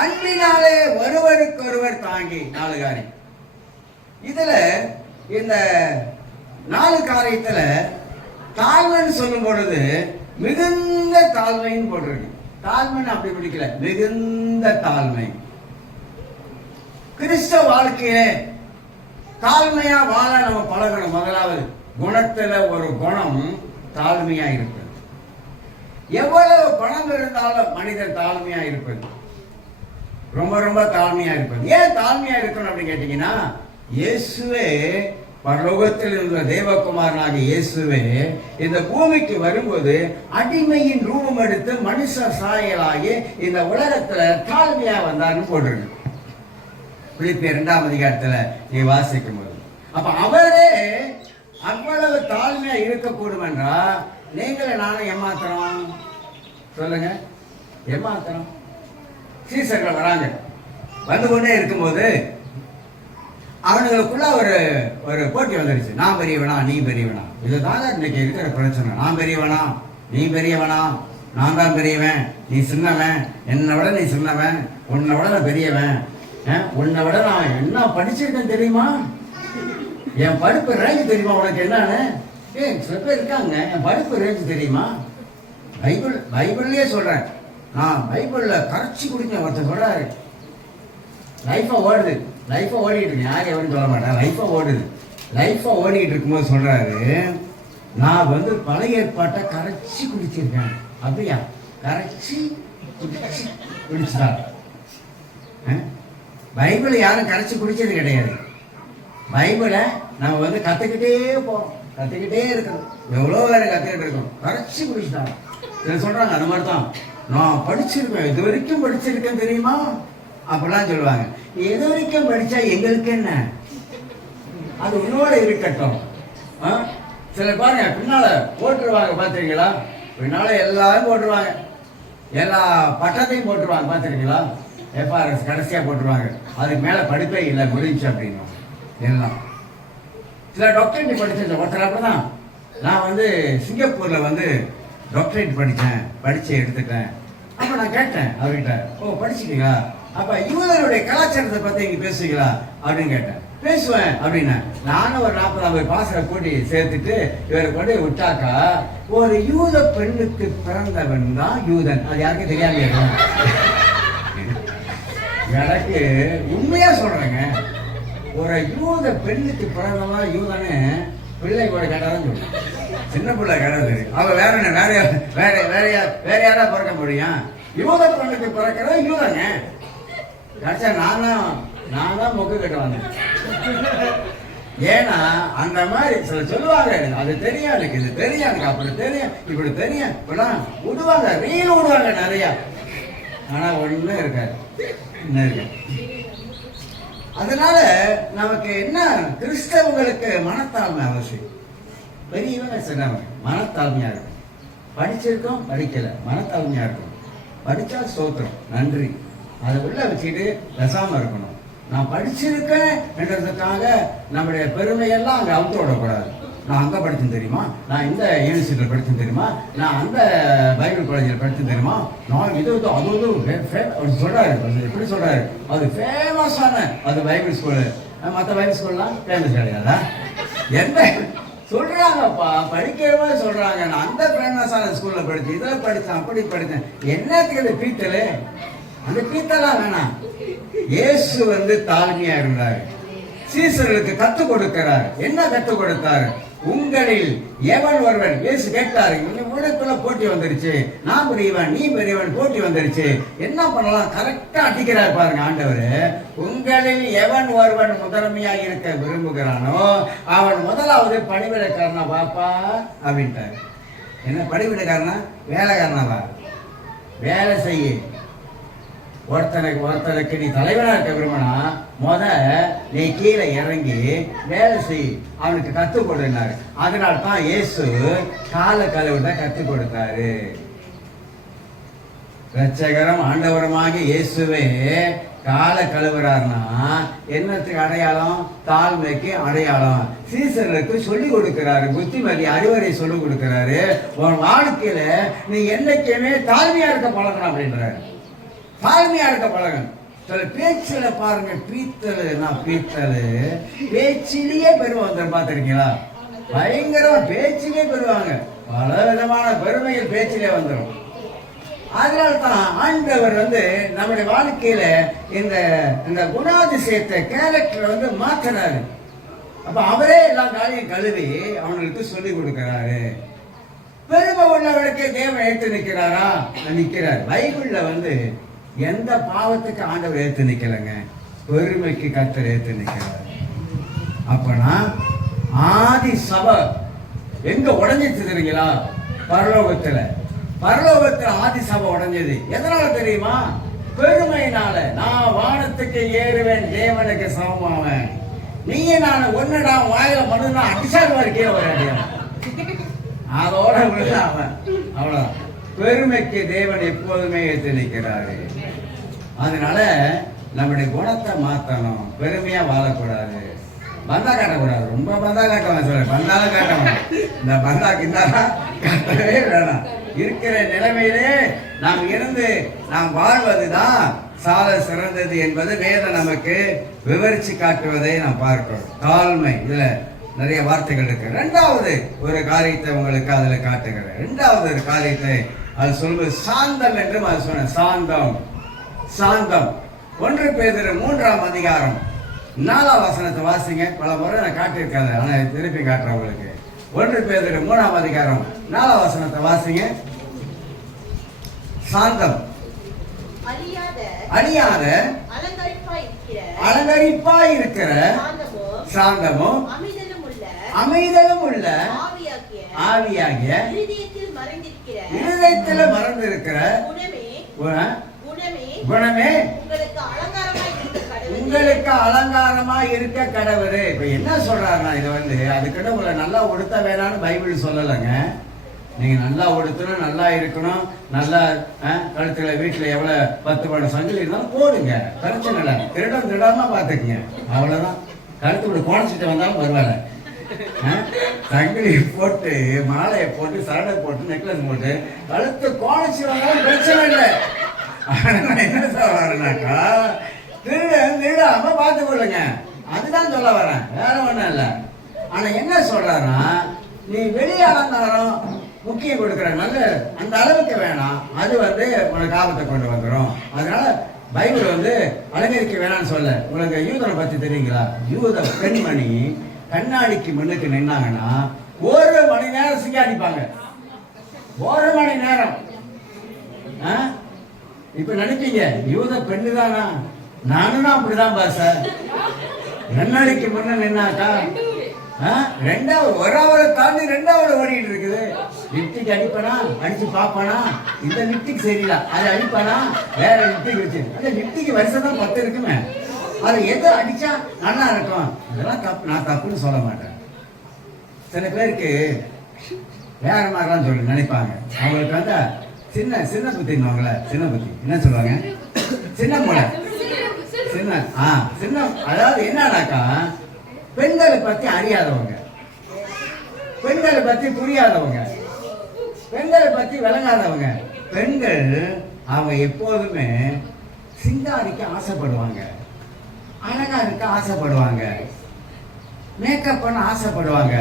அன்பினாலே ஒருவருக்கொருவர் தாங்கி. 4 காரியம். இதுல இந்த 4 காரியத்துல தாழ்மைன்னு சொல்லும் பொழுது மிகுந்த தாழ்மைன்னு போட்டிருக்கு. தாழ்மைன்னு அப்படி பிடிக்கல, மிகுந்த தாழ்மை. கிறிஸ்தவ வாழ்க்கையில தாழ்மையா வாழ நம்ம பழகணும். முதலாவது குணத்துல ஒரு குணம் தாழ்மையா இருப்பது. எவ்வளவு பணம் இருந்தாலும் மனிதன் தாழ்மையா இருப்பது, ரொம்ப ரொம்ப தாழ்மையா இருப்பது. ஏன் தாழ்மையா இருக்கணும் அப்படின்னு கேட்டீங்கன்னா, இயேசுவே பரலோகத்தில் இருந்த தேவகுமாரனாகிய இயேசுவே இந்த பூமிக்கு வரும்போது அடிமையின் ரூபம் எடுத்து மனுஷ சாயலாகி இந்த உலகத்துல தாழ்மையா வந்தார்னு போட்டிருக்கு. பிலிப்பியர் 2ஆம் அதிகாரத்துல நீ வாசிக்கும் போது, அப்ப அவரே அவ்வளவு தாழ்மையா இருக்கக்கூடும் என்றா நீங்களும் நானும் ஏமாத்திரம் சொல்லுங்க, ஏமாத்திரம். சீசர்கள் வராங்க, வந்து கொண்டே இருக்கும்போது அவனுங்களுக்குள்ள ஒரு போட்டி வந்துருச்சு. நான் பெரியவனா, நீ பெரியவனா. இதுதாங்க இன்னைக்கு இருக்கிற பிரச்சனை. நான் பெரியவனா, நீ பெரியவனா, நான் தான் பெரியவன், நீ சின்னவன், என்னை விட நீ சின்னவன், உன்னை விட நான் பெரியவன், உன்னை விட நான் என்ன படிச்சிருக்கேன் தெரியுமா, என் படிப்பு ரேஞ்சு தெரியுமா உனக்கு என்னன்னு? சில பேர் இருக்காங்க, என் படிப்பு ரேஞ்சு தெரியுமா? பைபிள்லயே சொல்றேன், நான் பைபிள்ல கரைச்சி குடிக்க ஒருத்தர் சொல்றாரு. லைஃபா ஓடுது, லைஃபா ஓடிட்டு இருக்கு, யாரும் எவரும் சொல்ல மாட்டேன், லைஃபா ஓடுது. லைஃபா ஓடிட்டு இருக்கும்போது சொல்றாரு, நான் வந்து பழைய ஏற்பாட்டை கரைச்சி குடிச்சிருக்கேன். அப்படியா? கரைச்சி குடிச்சுதான். பைபிள் யாரும் கரைச்சி குடிச்சது கிடையாது. பைபிளை நம்ம வந்து கற்றுக்கிட்டே போகிறோம், கற்றுக்கிட்டே இருக்கணும். எவ்வளோ பேர் கற்றுக்கிட்டு இருக்கோம், கரைச்சி பிடிச்சிட்டாங்க. இதை சொல்கிறாங்க அந்த மாதிரி தான், நான் படிச்சிருக்கேன், இது வரைக்கும் படிச்சிருக்கேன் தெரியுமா அப்படிலாம் சொல்லுவாங்க. எது வரைக்கும் படித்தா எங்களுக்கு என்ன, அது உன்னோட இருக்கட்டும். சில பாருங்க பின்னால போட்டுருவாங்க, பார்த்துருக்கீங்களா? பின்னால எல்லாரும் போட்டுருவாங்க, எல்லா பட்டத்தையும் போட்டுருவாங்க, பார்த்துருக்கீங்களா? எஃப்ஆர்எஸ் கடைசியாக போட்டுருவாங்க, அதுக்கு மேலே படிப்பே இல்லை முடிஞ்சு அப்படின்னு எல்லாம். சில டாக்டரேட் படித்தேன் ஒருத்தர் அப்படிதான். நான் வந்து சிங்கப்பூரில் வந்து டாக்டரேட் படித்தேன், படித்து எடுத்துட்டேன். அப்போ நான் கேட்டேன் அவர்கிட்ட, ஓ படிச்சிட்டீங்களா, அப்போ யூதருடைய கலாச்சாரத்தை பற்றி இங்கே பேசுவீங்களா அப்படின்னு கேட்டேன். பேசுவேன் அப்படின்னா, நானும் ஒரு 40-50 பாசரை கூட்டி சேர்த்துட்டு இவரை கொண்டு விட்டாக்கா, ஒரு யூத பெண்ணுக்கு பிறந்தவன் தான் யூதன். அது யாருக்கும் தெரியாம எனக்கு உண்மையா சொல்றேங்க, ஒரு யூத பெண்ணுக்கு பிறந்தவன் யூதன்னு பிள்ளை கூட கேட்டாதான் சொல்லுவேன். சின்ன பிள்ளை கேட்டது அவ வேற என்ன, வேற யாரா பிறக்க முடியும்? யூத பெண்ணுக்கு பிறக்கிற யூதங்க. கடைசியா நான் தான் மொக்கு கட்ட வந்தேன். ஏன்னா அந்த மாதிரி சில சொல்லுவாங்க, அது தெரியும் எனக்கு, இது தெரியும் எனக்கு, அப்படி தெரியும், இப்படி தெரியும், இப்படிலாம் விடுவாங்க, ரீல் விடுவாங்க நிறைய. ஆனா ஒண்ணு இருக்காது, என்ன இருக்கு. அதனால நமக்கு என்ன, கிறிஸ்தவங்களுக்கு மனத்தாழ்மை அவசியம். பெரியவங்க சொன்னாங்க மனத்தாழ்மையா இருக்கும். படிச்சிருக்கோம் படிக்கல, மனத்தாழ்மையா இருக்கும். படிச்சா ஸ்தோத்திரம், நன்றி, அதை உள்ள வச்சுட்டு பேசாம இருக்கணும். நான் படிச்சிருக்கேன் என்றதுக்காக நம்முடைய பெருமையெல்லாம் அங்கே அவுத்து விடக்கூடாது. நான் அங்கே படித்தேன் தெரியுமா, நான் இந்த யூனிவர்சிட்டியில் படித்தேன் தெரியுமா, நான் அந்த பைபிள் காலேஜில் படித்தேன் தெரியுமா, நான் இது அது சொல்கிறாரு. எப்படி சொல்கிறாரு, அது ஃபேமஸான அது பைபிள் ஸ்கூலு. மற்ற பைபிள் ஸ்கூல்லாம் ஃபேமஸ் கிடையாதா? என்ன சொல்கிறாங்கப்பா, படிக்கிறவங்க சொல்கிறாங்க, நான் அந்த ஃபேமஸான ஸ்கூலில் படித்தேன், இதில் படித்தேன், அப்படி படித்தேன். என்னத்துக்கு பீத்தல்? அந்த பீத்தெல்லாம் வேணாம். இயேசு வந்து தாழ்மையா இருந்தார், சீசர்களுக்கு கற்றுக் கொடுக்கிறார். என்ன கற்றுக் கொடுத்தார்? உங்களில் எவன் ஒருவன், இயேசு கேட்டாரு, உங்களுக்குள்ள போட்டி வந்துருச்சு, நான் பெரியவன் நீ பெரியவன் போட்டி வந்துருச்சு, என்ன பண்ணலாம்? கரெக்டா அடிக்கிறார் பாருங்க ஆண்டவர். உங்களில் எவன் ஒருவன் முதன்மையாக இருக்க விரும்புகிறானோ அவன் முதலாவது பணிவிடைக்காரனா பாப்பா அப்படின்ட்டார். என்ன பணிவிடைக்காரனா? வேலைக்காரனாவா? வேலை செய்ய. ஒருத்தருக்கு நீ தலைவனா இருக்க விரும்பினா நீ கீழே இறங்கி வேலை செய், அவனுக்கு கற்றுக் கொடுனாரு. அதனால தான் இயேசு கால கழுவுட கற்றுக் கொடுத்தாரு. இரட்சகரும் ஆண்டவருமாகிய இயேசுவே கால கழுவுறாருன்னா என்னத்துக்கு அடையாளம்? தாழ்மைக்கு அடையாளம். சீசர்களுக்கு சொல்லிக் கொடுக்கிறாரு, புத்திமதி அறிவுரை சொல்லிக் கொடுக்கிறாரு. உன் வாழ்க்கையில நீ என்னைக்குமே தாழ்மையா இருக்க பழகணும் அப்படின்றாரு. தாழ்மையா இருக்க பழகணும். சில பேச்சுல பாருங்க, பீத்தல் பேச்சிலேயே பெருமை பார்த்திருக்கீங்களா? பயங்கரமா பேச்சிலே பெறுவாங்க, பல விதமான பெருமைகள் பேச்சிலே வந்துடும். அதனால்தான் ஆண்டவர் வந்து நம்முடைய வாழ்க்கையில இந்த குணாதிசயத்தை கேரக்டரை வந்து மாற்றுறாரு. அப்ப அவரே எல்லா காலையும் கழுவி அவங்களுக்கு சொல்லி கொடுக்கிறாரு. பெருமை உள்ளவர்களுக்கு தேவன் ஏற்று நிற்கிறாரா? நிற்கிறார். பைபிள்ல வந்து எந்த பாவத்துக்கு ஆண்டவர் ஏற்று நிக்கலங்க, பெருமைக்கு கர்த்தர் ஏற்று நிக்கிறார். அப்பனா ஆதி சபை எங்க உடைஞ்சிச்சு தெரியுங்களா? பரலோகத்துல ஆதி சபை உடைஞ்சது எதனால தெரியுமா? பெருமையினால. நான் வானத்துக்கு ஏறுவேன், தேவனுக்கு சமமாவேன், நீயே நான் ஒன்னுடா வாயில மனுனா அடிசாக கீழே வர அதோட அவன் அவ்வளவுதான். பெருமைக்கு தேவன் எப்போதுமே ஏற்று நிற்கிறாரு. அதனால நம்முடைய குணத்தை மாற்றணும், பெருமையா வாழக்கூடாது, பந்தா காட்டக்கூடாது. ரொம்ப பந்தா காட்டுவாங்க, சொல்ல பந்தாலும் காட்டணும். இந்த பந்தா கிந்தாலும் காட்டவே வேணாம். இருக்கிற நிலைமையிலே நாம் இருந்து நாம் வாழ்வதுதான் சால சிறந்தது என்பது வேதம் நமக்கு விவரிச்சு காட்டுவதை நாம் பார்க்கிறோம். தாழ்மை, இதுல நிறைய வார்த்தைகள் இருக்கு. இரண்டாவது ஒரு காரியத்தை உங்களுக்கு அதுல காட்டுகிறேன். இரண்டாவது ஒரு காரியத்தை அது சொல்வது சாந்தம் என்றும் அது சொன்ன. சாந்தம் 1 பேதுரு 3ஆம் அதிகாரம் 4ஆம் வசனத்தை வாசிங்க. பல முறை நான் காட்டியிருக்காது, ஆனா திருப்பி காட்டுறேன் உங்களுக்கு. 1 பேதுரு 3ஆம் அதிகாரம் 4ஆம் வசனத்தை வாசிங்க. சாந்தம் அழியாத அலங்கரிப்பாய் இருக்கிற சாந்தமும் அமைதலும் உள்ள ஆவியாகிய இருதயத்தில் மறைந்திருக்கிற குணமே உங்களுக்கு அலங்காரமா இருக்க கடவுளே. இப்ப என்ன சொல்றாருன்னா, இது அதுக்கிட்ட உங்களை நல்லா உடுத்த வேணான்னு பைபிள் சொல்லலைங்க. நீங்க நல்லா உடுத்தணும், நல்லா இருக்கணும், நல்லா கழுத்துல வீட்டுல எவ்வளவு 10 படம் சங்கிலி இருந்தாலும் போடுங்க, பிரச்சனை இல்லை. திருடாம பாத்துக்குங்க, அவ்வளவுதான். கழுத்து கோணச்சிட்டு வந்தாலும் பரவாயில்ல. சங்கிலி போட்டு மாலையை போட்டு சரடை போட்டு நெக்லஸ் போட்டு கழுத்து கோணச்சி வந்தாலும் பிரச்சனை இல்லை. என்ன சொல்றாருனாக்கா, திருடாம பார்த்து கொள்ளுங்க, அதுதான் சொல்ல வரேன், வேற ஒண்ணும் இல்லை. ஆனா என்ன சொல்றாருன்னா, நீ வெளி அலங்காரம் முக்கியம் கொடுக்குற நல்ல அந்த அளவுக்கு வேணாம், அது உனக்கு ஆபத்தை கொண்டு வந்துடும். அதனால பைபிள் அலங்கரிக்க வேணாம்னு சொல்ல. உங்களுக்கு யூதனை பத்தி தெரியுங்களா? யூத பெண்மணி கண்ணாடிக்கு முன்னுக்கு நின்னாங்கன்னா 1 மணி நேரம் சிங்காடிப்பாங்க. 1 மணி நேரம். இப்ப நினைப்பீங்க யூத பெண்ணு தானா? நானும் அப்படிதான் பாச. கண்ணாடிக்கு முன்ன நின்னாக்கா 2வது 1 ஹவரை தாண்டி 2வது ஓடிட்டு இருக்குது. லிப்டிக் அடிப்பானா, அடிச்சு பாப்பானா, இந்த லிப்டிக் சரியில்லை அதை அடிப்பானா, வேற லிப்டிக் வச்சு. அந்த லிப்டிக் வருஷம் தான் 10 இருக்குமே, அதை எதை அடிச்சா நல்லா இருக்கும். அதெல்லாம் தப்பு, நான் தப்புன்னு சொல்ல மாட்டேன். சில பேருக்கு வேற மாதிரிலாம் சொல்லி நினைப்பாங்க. அவங்களுக்கு சின்ன சின்ன புத்தின்னுவாங்களே, சின்ன புத்தி என்ன சொல்லுவாங்க, சின்ன மூளை, சின்ன. அதாவது என்னன்னாக்கா, பெண்களை பத்தி அறியாதவங்க, பெண்களை பத்தி புரியாதவங்க, பெண்களை பத்தி விளங்காதவங்க. பெண்கள் அவங்க எப்போதுமே சிங்காரிக்க ஆசைப்படுவாங்க, அழகா இருக்க ஆசைப்படுவாங்க, மேக்கப் பண்ண ஆசைப்படுவாங்க.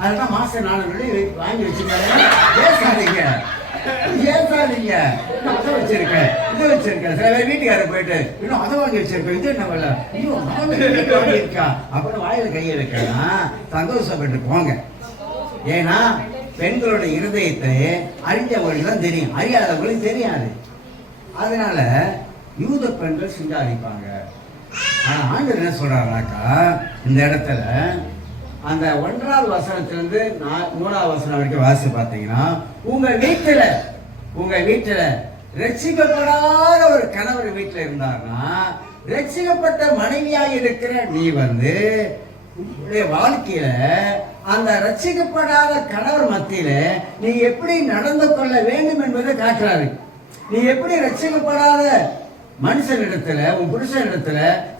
அதெல்லாம் மாசம் 4 வாங்கி வச்சுருக்காங்க. பேசாதீங்க, அதை வச்சிருக்கேன், இது வச்சிருக்கேன். சில பேர் வீட்டுக்காரர் போயிட்டு இன்னும் அதை வாங்கி வச்சிருக்கேன், இது என்ன வேலை, இன்னும் வாங்கியிருக்கா அப்படின்னு வாயில கையை வைக்கலாம். சந்தோஷப்பட்டு போங்க. ஏன்னா பெண்களோட இருதயத்தை அறிஞ்சவங்களுக்கு தான் தெரியும், அறியாதவங்களுக்கு தெரியாது. அதனால யூத பெண்கள் சிங்காரிப்பாங்க. ஆனா ஆண்டவர் என்ன சொல்றாருனாக்கா, இந்த இடத்துல அந்த 1வது வசனத்திலிருந்து 3வது வசனம் வரைக்கும் வாசி பார்த்தீங்கன்னா, உங்க வீட்டுல ரட்சிக்கப்படாத ஒரு கணவர் வீட்டுல இருந்தார்னா, ரட்சிக்கப்பட்ட மனைவியாக இருக்கிற நீ உன்னுடைய வாழ்க்கையில அந்த ரட்சிக்கப்படாத கணவர் மத்தியில நீ எப்படி நடந்து கொள்ள வேண்டும் என்பதை காட்டுறாரு. நீ எப்படி ரட்சிக்கப்படாத மனுஷனிடத்துல, உன் புருஷனிடத்துல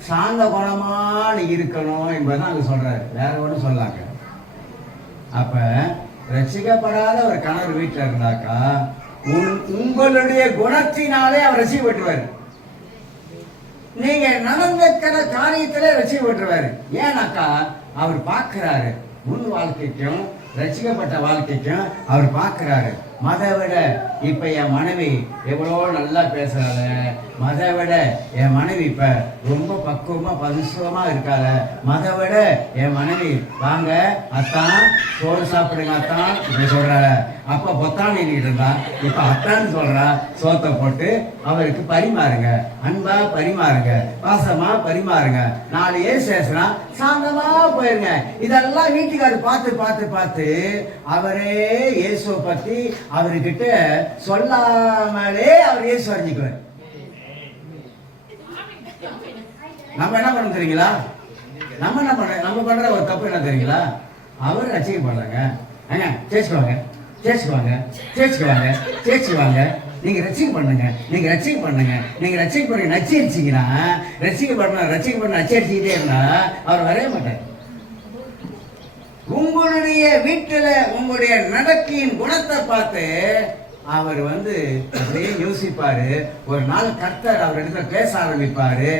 சாந்த குணமா நீ இருக்கணும் என்பதை அங்க சொல்றாரு. வேற ஒன்றும் சொல்லாங்க. அப்ப ரட்சிக்கப்படாத ஒரு கணவர் வீட்டுல இருந்தாக்கா, உங்களுடைய குணத்தினாலே அவர் ரட்சிக்கப்பட்டுவார். நீங்க நடந்துக்கிற காரியத்திலே ரட்சிக்கப்பட்டுவாரு. ஏன்னாக்கா அவர் பார்க்கிறாரு, முன் வாழ்க்கைக்கும் ரட்சிக்கப்பட்ட வாழ்க்கைக்கும் அவர் பார்க்கிறாரு. மதை விட இப்ப என் மனைவி எவ்வளோ நல்லா பேசுறாள, மதை விட என் மனைவி இப்ப ரொம்ப பக்குவமா பரிசுவமா இருக்காள, மதை விட என் மனைவி வாங்க அத்தான் சோறு சாப்பிடுங்க அத்தான் இப்படி சொல்றாள. அப்ப பொத்தான் நீக்கிட்டு இருந்தா இப்ப அத்தான்னு சொல்றா. சோத்தை போட்டு அவருக்கு பரிமாறுங்க, அன்பா பரிமாறுங்க, பாசமா பரிமாறுங்க, 4 ஏசுனா சாந்தமா போயிருங்க. இதெல்லாம் வீட்டுக்காரர் பார்த்து பார்த்து பார்த்து அவரே இயேசுவை பத்தி அவர்கிட்ட சொல்லாமலே அவர் இயேசு அறிஞ்சுக்குவார். நம்ம என்ன பண்ண தெரியுங்களா? நம்ம பண்ற ஒரு தப்பு என்ன தெரியுங்களா? அவர் ரசிக்கப்படுறாங்க, சேர்ச்சுக்குவாங்க. நீங்க ரசிக்க பண்ணுங்க, நச்சரிச்சிங்கன்னா ரசிக்க பண்ண நச்சரிச்சுக்கிட்டே இருந்தா அவர் வரவே மாட்டார். உங்களுடைய வீட்டுல உங்களுடைய நடக்கையின் குணத்தை பார்த்து அவர் அப்படியே யோசிப்பாரு. ஒரு நாள் கர்த்தர் அவர் இடத்துல பேச ஆரம்பிப்பாரு.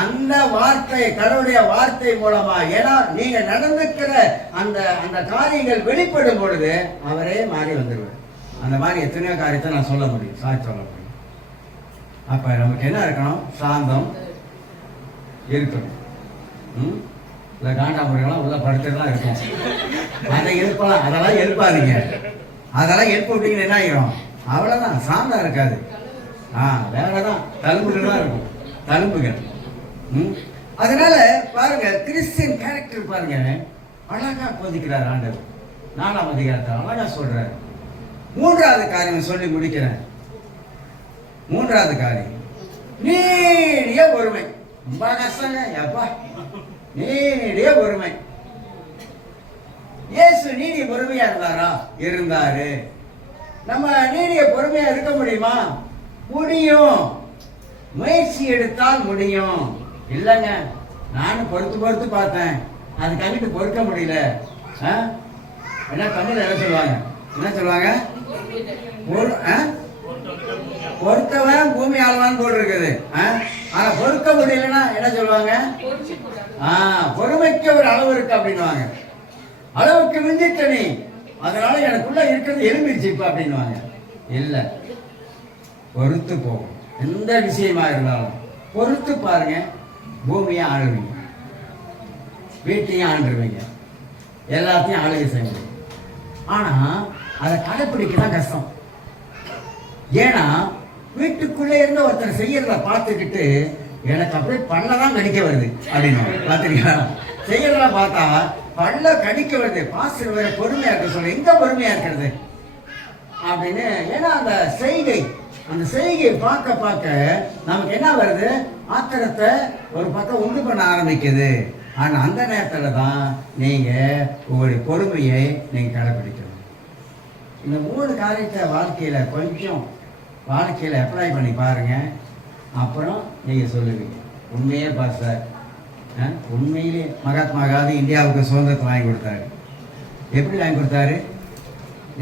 அந்த வார்த்தை, கடவுளுடைய வார்த்தை மூலமா, ஏன்னா நீங்க நடந்துக்கிற அந்த காரியங்கள் வெளிப்படும் பொழுது அவரே மாறி வந்துடுவார். அந்த மாதிரி எத்தனையோ காரியத்தை நான் சொல்ல முடியும், சாட்சி சொல்ல முடியும். அப்ப நமக்கு என்ன இருக்கணும்? சாந்தம் இருக்கணும். இல்லை காண்டாமுறைகள்லாம் உள்ள படுத்துதான் இருக்கும். அதை எழுப்பலாம், அதெல்லாம் எழுப்பாதீங்க. அதெல்லாம் எழுப்ப விட்டீங்கன்னு என்ன ஆகிரும்? அவ்வளோதான், சாந்தம் இருக்காது. வேறதான் தழும்புகள் தான் இருக்கும், தழும்புகள். அதனால பாருங்க, கிறிஸ்டியன் கேரக்டர் பாருங்க, அழகா போதிக்கிறார் ஆண்டவர். 4ஆம் அதிகாரத்தில் அழகா சொல்றாரு. 3வது காரியம் சொல்லி முடிக்கிறேன். 3வது காரியம் நீடிய பொறுமை. ரொம்ப கஷ்டங்க எப்பா, நீடிய பொறுமை. இயேசு நீடிய பொறுமையா இருந்தாரா? இருந்தாரு. நம்ம நீடிய பொறுமையா இருக்க முடியுமா? முடியும். முயற்சி எடுத்தால் முடியும். இல்லைங்க, நானும் பொறுத்து பார்த்தேன், அதுக்காகிட்டு பொறுக்க முடியல. என்ன தமிழ் என்ன சொல்லுவாங்க? என்ன சொல்லுவாங்க? பொறுத்தவன் பூமி ஆழ்வான்னு போட்டு இருக்குது. ஆனா பொறுக்க முடியலன்னா என்ன சொல்லுவாங்க? பொறுமைக்கு ஒரு அளவு இருக்கு அப்படின்னுவாங்க. அளவுக்கு மிஞ்சிட்ட நீ, அதனால எனக்குள்ள இருக்கிறது எலும்பிடுச்சு இப்ப அப்படின்னுவாங்க. இல்ல, பொறுத்து போகும். எந்த விஷயமா இருந்தாலும் பொறுத்து பாருங்க. பூமியை ஆளுவீங்க, வீட்டையும் ஆண்டுருவீங்க, எல்லாத்தையும் ஆளுகை செய்வீங்க. ஆனா அதை கடைப்பிடிக்க தான் கஷ்டம். ஏன்னா வீட்டுக்குள்ளே இருந்து ஒருத்தர் செய்யறத பார்த்துக்கிட்டு எனக்கு அப்படியே பல்லதான் கடிக்க வருது அப்படின்னு பார்த்துருக்கீங்களா? செய்யறத பார்த்தா பல்ல கடிக்க வருது. பாஸ்டர் வேற பொறுமையா இருக்க சொல்ல, எங்க பொறுமையா இருக்கிறது அப்படின்னு. ஏன்னா அந்த செய்கையை பார்க்க நமக்கு என்ன வருது? ஆத்திரத்தை ஒரு பக்கம் உண்டு பண்ண ஆரம்பிக்குது. ஆனா அந்த நேரத்துல தான் நீங்க உங்களுடைய பொறுமையை நீங்க கடைபிடிக்கணும். இந்த 3 காரியத்தை வாழ்க்கையில அப்ளை பண்ணி பாருங்க. அப்புறம் நீங்க சொல்லுவீங்க, உண்மையே பாஸ்டர், உண்மையிலே மகாத்மா காந்தி இந்தியாவுக்கு சுதந்திரத்தை வாங்கி கொடுத்தாரு. எப்படி வாங்கி கொடுத்தாரு?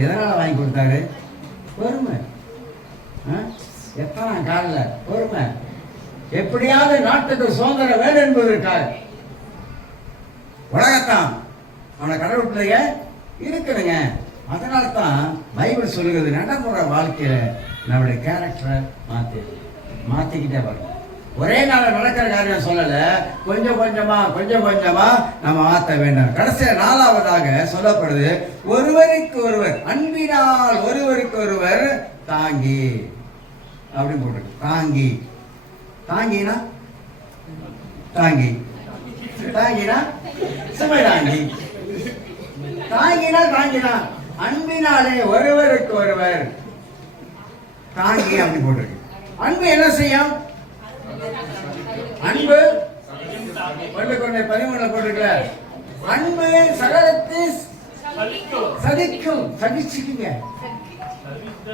எதனால வாங்கி கொடுத்தாரு? பொறுமை. எத்தனை காலில் பொறுமை. எப்படியாவது நாட்டுக்கு சுதந்திரம் வேணும் என்பதற்காக உலகத்தான் அவனை கடவுள் பிள்ளைங்க இருக்குதுங்க. அதனால தான் பைபிள் சொல்லுகிறது, நடைமுறை வாழ்க்கையில நம்மளுடைய கேரக்டரை மாத்திக்கிட்டே வரணும். ஒரே நாள் நடக்கிற காரியம் சொல்லல, கொஞ்சம் கொஞ்சமா நம்ம மாற்ற வேண்டும். கடைசியா 4வதாக சொல்லப்படுது, ஒருவருக்கு ஒருவர் அன்பினால் ஒருவருக்கு ஒருவர் தாங்கி அப்படின்னு போட்டு. தாங்கினா சுமை தாங்கினா அன்பினாலே ஒருவருக்கு ஒருவர் தாங்கி அப்படி போட்டிருக்கு. அன்பு என்ன செய்யும்? அன்பு 13 போட்டிருக்கல, அன்பு சகலத்தை சகிச்சுக்குங்க.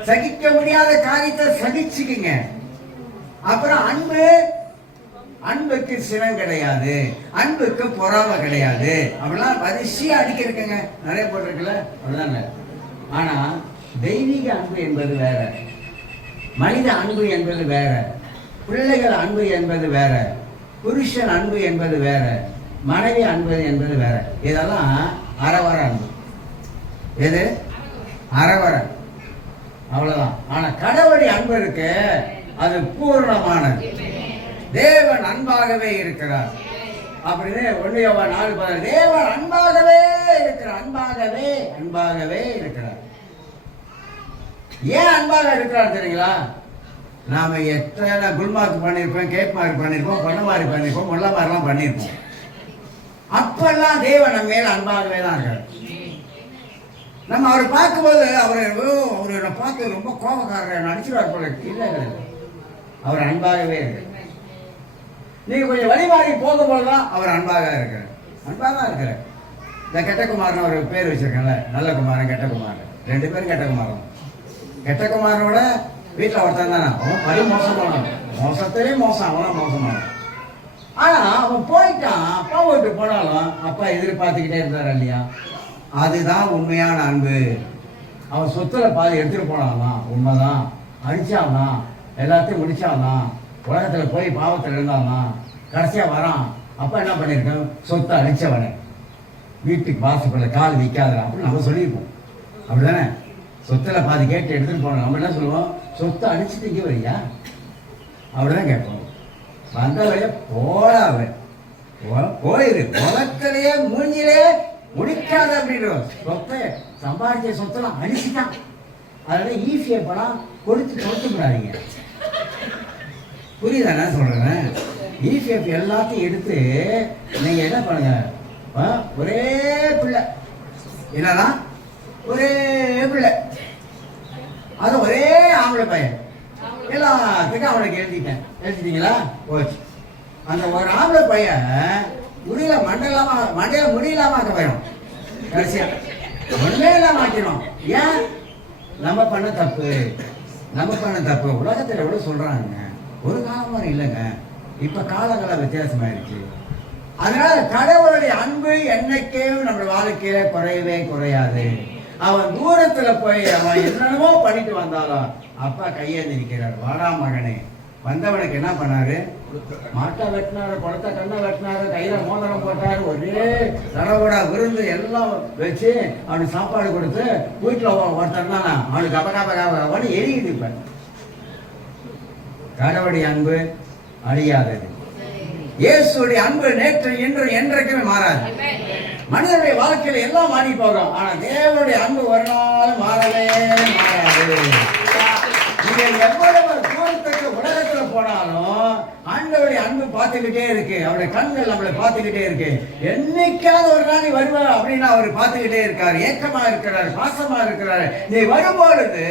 சகிக்க முடியாத காரியத்தை சகிச்சுக்குங்க. அப்புறம் அன்புக்கு சினம் கிடையாது, அன்புக்கு பொறாமை கிடையாது. அப்படிலாம் வரிசையா அடிக்கிறதுங்க நிறைய போட்டிருக்குல்ல, அப்படிதாங்க. ஆனா தெய்வீக அன்பு என்பது வேற, மனித அன்பு என்பது வேற, பிள்ளைகள் அன்பு என்பது வேற, புருஷன் அன்பு என்பது வேற, மனைவி அன்பு என்பது வேற. இதெல்லாம் அறவர அன்பு. எது அறவர? அவ்வளவுதான். ஆனா கடவுளுடைய அன்பு இருக்கு, அது பூர்ணமானது. தேவன் அன்பாகவே இருக்கிறார் அப்படின்னு 1 யோவான் 4:10. தேவன் அன்பாகவே இருக்கிறார், அன்பாகவே இருக்கிறார். ஏன் அன்பாக இருக்கிறார் தெரியுங்களா? நாம எத்தனை குல்மார்க் பண்ணியிருப்போம், கேப் மார்க் பண்ணியிருப்போம், பண்ணமாரி பண்ணியிருப்போம், முல்ல மாதிரிலாம் பண்ணியிருப்போம். அப்பெல்லாம் தேவன் நம்ம மேல அன்பாகவே தான் இருக்கார். நம்ம அவரை பார்க்கும்போது அவரை பார்த்து ரொம்ப கோபக்காரர் நடிச்சுருவார் போல. இல்லை, அவர் அன்பாகவே இருக்கு. நீங்க கொஞ்சம் வழிமாறி போகும்போதுதான் அவர் அன்பாக இருக்கிறார். இந்த கெட்டகுமாரன் ஒரு பேர் வச்சிருக்கேன்ல, நல்ல குமாரன் கெட்ட குமாரன், 2 பேரும் கெட்ட குமாரன். கெட்ட குமாரனோட வீட்டில் ஒருத்தன் தானே, அவன் படி மோசமானவன், மோசத்திலே மோசம், அவன் மோசமானவன். ஆனா அவன் போயிட்டான், அப்பா வீட்டு போனாலும் அப்பா எதிர்பார்த்துக்கிட்டே இருந்தார் இல்லையா? அதுதான் உண்மையான அன்பு. அவன் சொத்துல பாதி எடுத்துட்டு போனாதான், உண்மைதான். அடிச்சாதான், எல்லாத்தையும் முடிச்சாதான், உலகத்துல போய் பாவத்தில் இருந்தாதான், கடைசியா வரான். அப்பா என்ன பண்ணிருக்கோம்? சொத்தை அடிச்சவனை வீட்டுக்கு வாசப்பட கால் வைக்காத அப்படின்னு நம்ம சொல்லியிருப்போம். அப்படிதானே? சொத்துல பாதி கேட்டு எடுத்துட்டு போனோம். நம்ம என்ன சொல்லுவோம்? சொத்தை அடிச்சுட்டு இங்கே வரியா அப்படிதான் கேட்போம். வந்த வழிய போடாவ போயிரு, உலகத்திலேயே மூஞ்சிலே முடிக்காத அப்படின்றோம். சொத்தை சம்பாதிச்ச சொத்தெல்லாம் அடிச்சுட்டான். அதனால ஈஸியா பணம் கொடுத்து விடாதீங்க. புரியுதா நான் சொல்றேன்? ECF எல்லாத்தையும் எடுத்து நீங்க என்ன பண்ணுங்க, ஒரே பிள்ளை, என்னன்னா ஒரே பிள்ளை, அது ஒரே ஆம்பளை பையன், எல்லாத்துக்கும் அவனுக்கு எழுதிட்டீங்களா போச்சு. அந்த ஒரு ஆம்பளை பையன் முடியல மண்டையில முடியலாம ஆக்க போயிடும், கடைசியா ஒண்ணே இல்லாம ஆக்கிடும். ஏன்? நம்ம பண்ண தப்பு. உலகத்துல எவ்வளவு சொல்றாங்க, ஒரு காலம் மாதிரி இல்லைங்க, இப்ப காலங்கள வித்தியாசமாயிருச்சு. அதனால கடவுளுடைய அன்பு என்னைக்கே நம்ம வாழ்க்கையில குறையவே குறையாது. அவன் தூரத்துல போய் அவன் என்னென்னமோ பண்ணிட்டு வந்தாலும் அப்பா கையேந்தி நிற்கிறார், வாடா மகனே. வந்தவனுக்கு என்ன பண்ணாரு, மாட்டை வெட்டினாரு, குளத்தை கண்ணை வெட்டினாரு, கையில மோதிரம் போட்டாரு, ஒரே தடவோட விருந்து எல்லாம் வச்சு அவனுக்கு சாப்பாடு கொடுத்து வீட்டுல ஒருத்தர் தானே அவனுக்கு கபகாபகாபன்னு எரியுது. இப்ப கடவுளுடைய அன்பு அழியாதது. இயேசுடைய அன்பு நேற்று இன்று என்றைக்குமே மாறாது. மனிதனுடைய வாழ்க்கையில எல்லாம் மாறி போகும், ஆனா தேவனுடைய அன்பு ஒரு நாள் மாறவே மாறாது. நீங்க எவ்வளவு தூரத்துக்கு உலகத்துல போனாலும் ஆண்டவருடைய அன்பு பார்த்துக்கிட்டே இருக்கு, அவருடைய கண்கள் நம்மளை பார்த்துக்கிட்டே இருக்கு. என்னைக்காவது ஒரு நாள் நீ வருவ அப்படின்னு அவர் பார்த்துக்கிட்டே இருக்காரு, ஏக்கமா இருக்கிறாரு, பாசமா இருக்கிறாரு. நீ வரும்பொழுது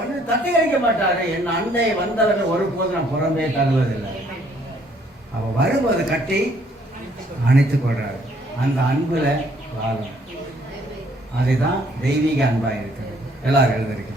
ஒன்று தட்டி கழிக்க மாட்டாரு. என் அண்டை வந்தவர்கள் ஒருபோது நான் புறம்பே தருவதில்லை. அவ வரும்போது கட்டி அணைத்து கொள்றாரு. அந்த அன்புல வாழும், அதுதான் தெய்வீக அன்பா இருக்கிறது. எல்லாரும் எழுதிருக்க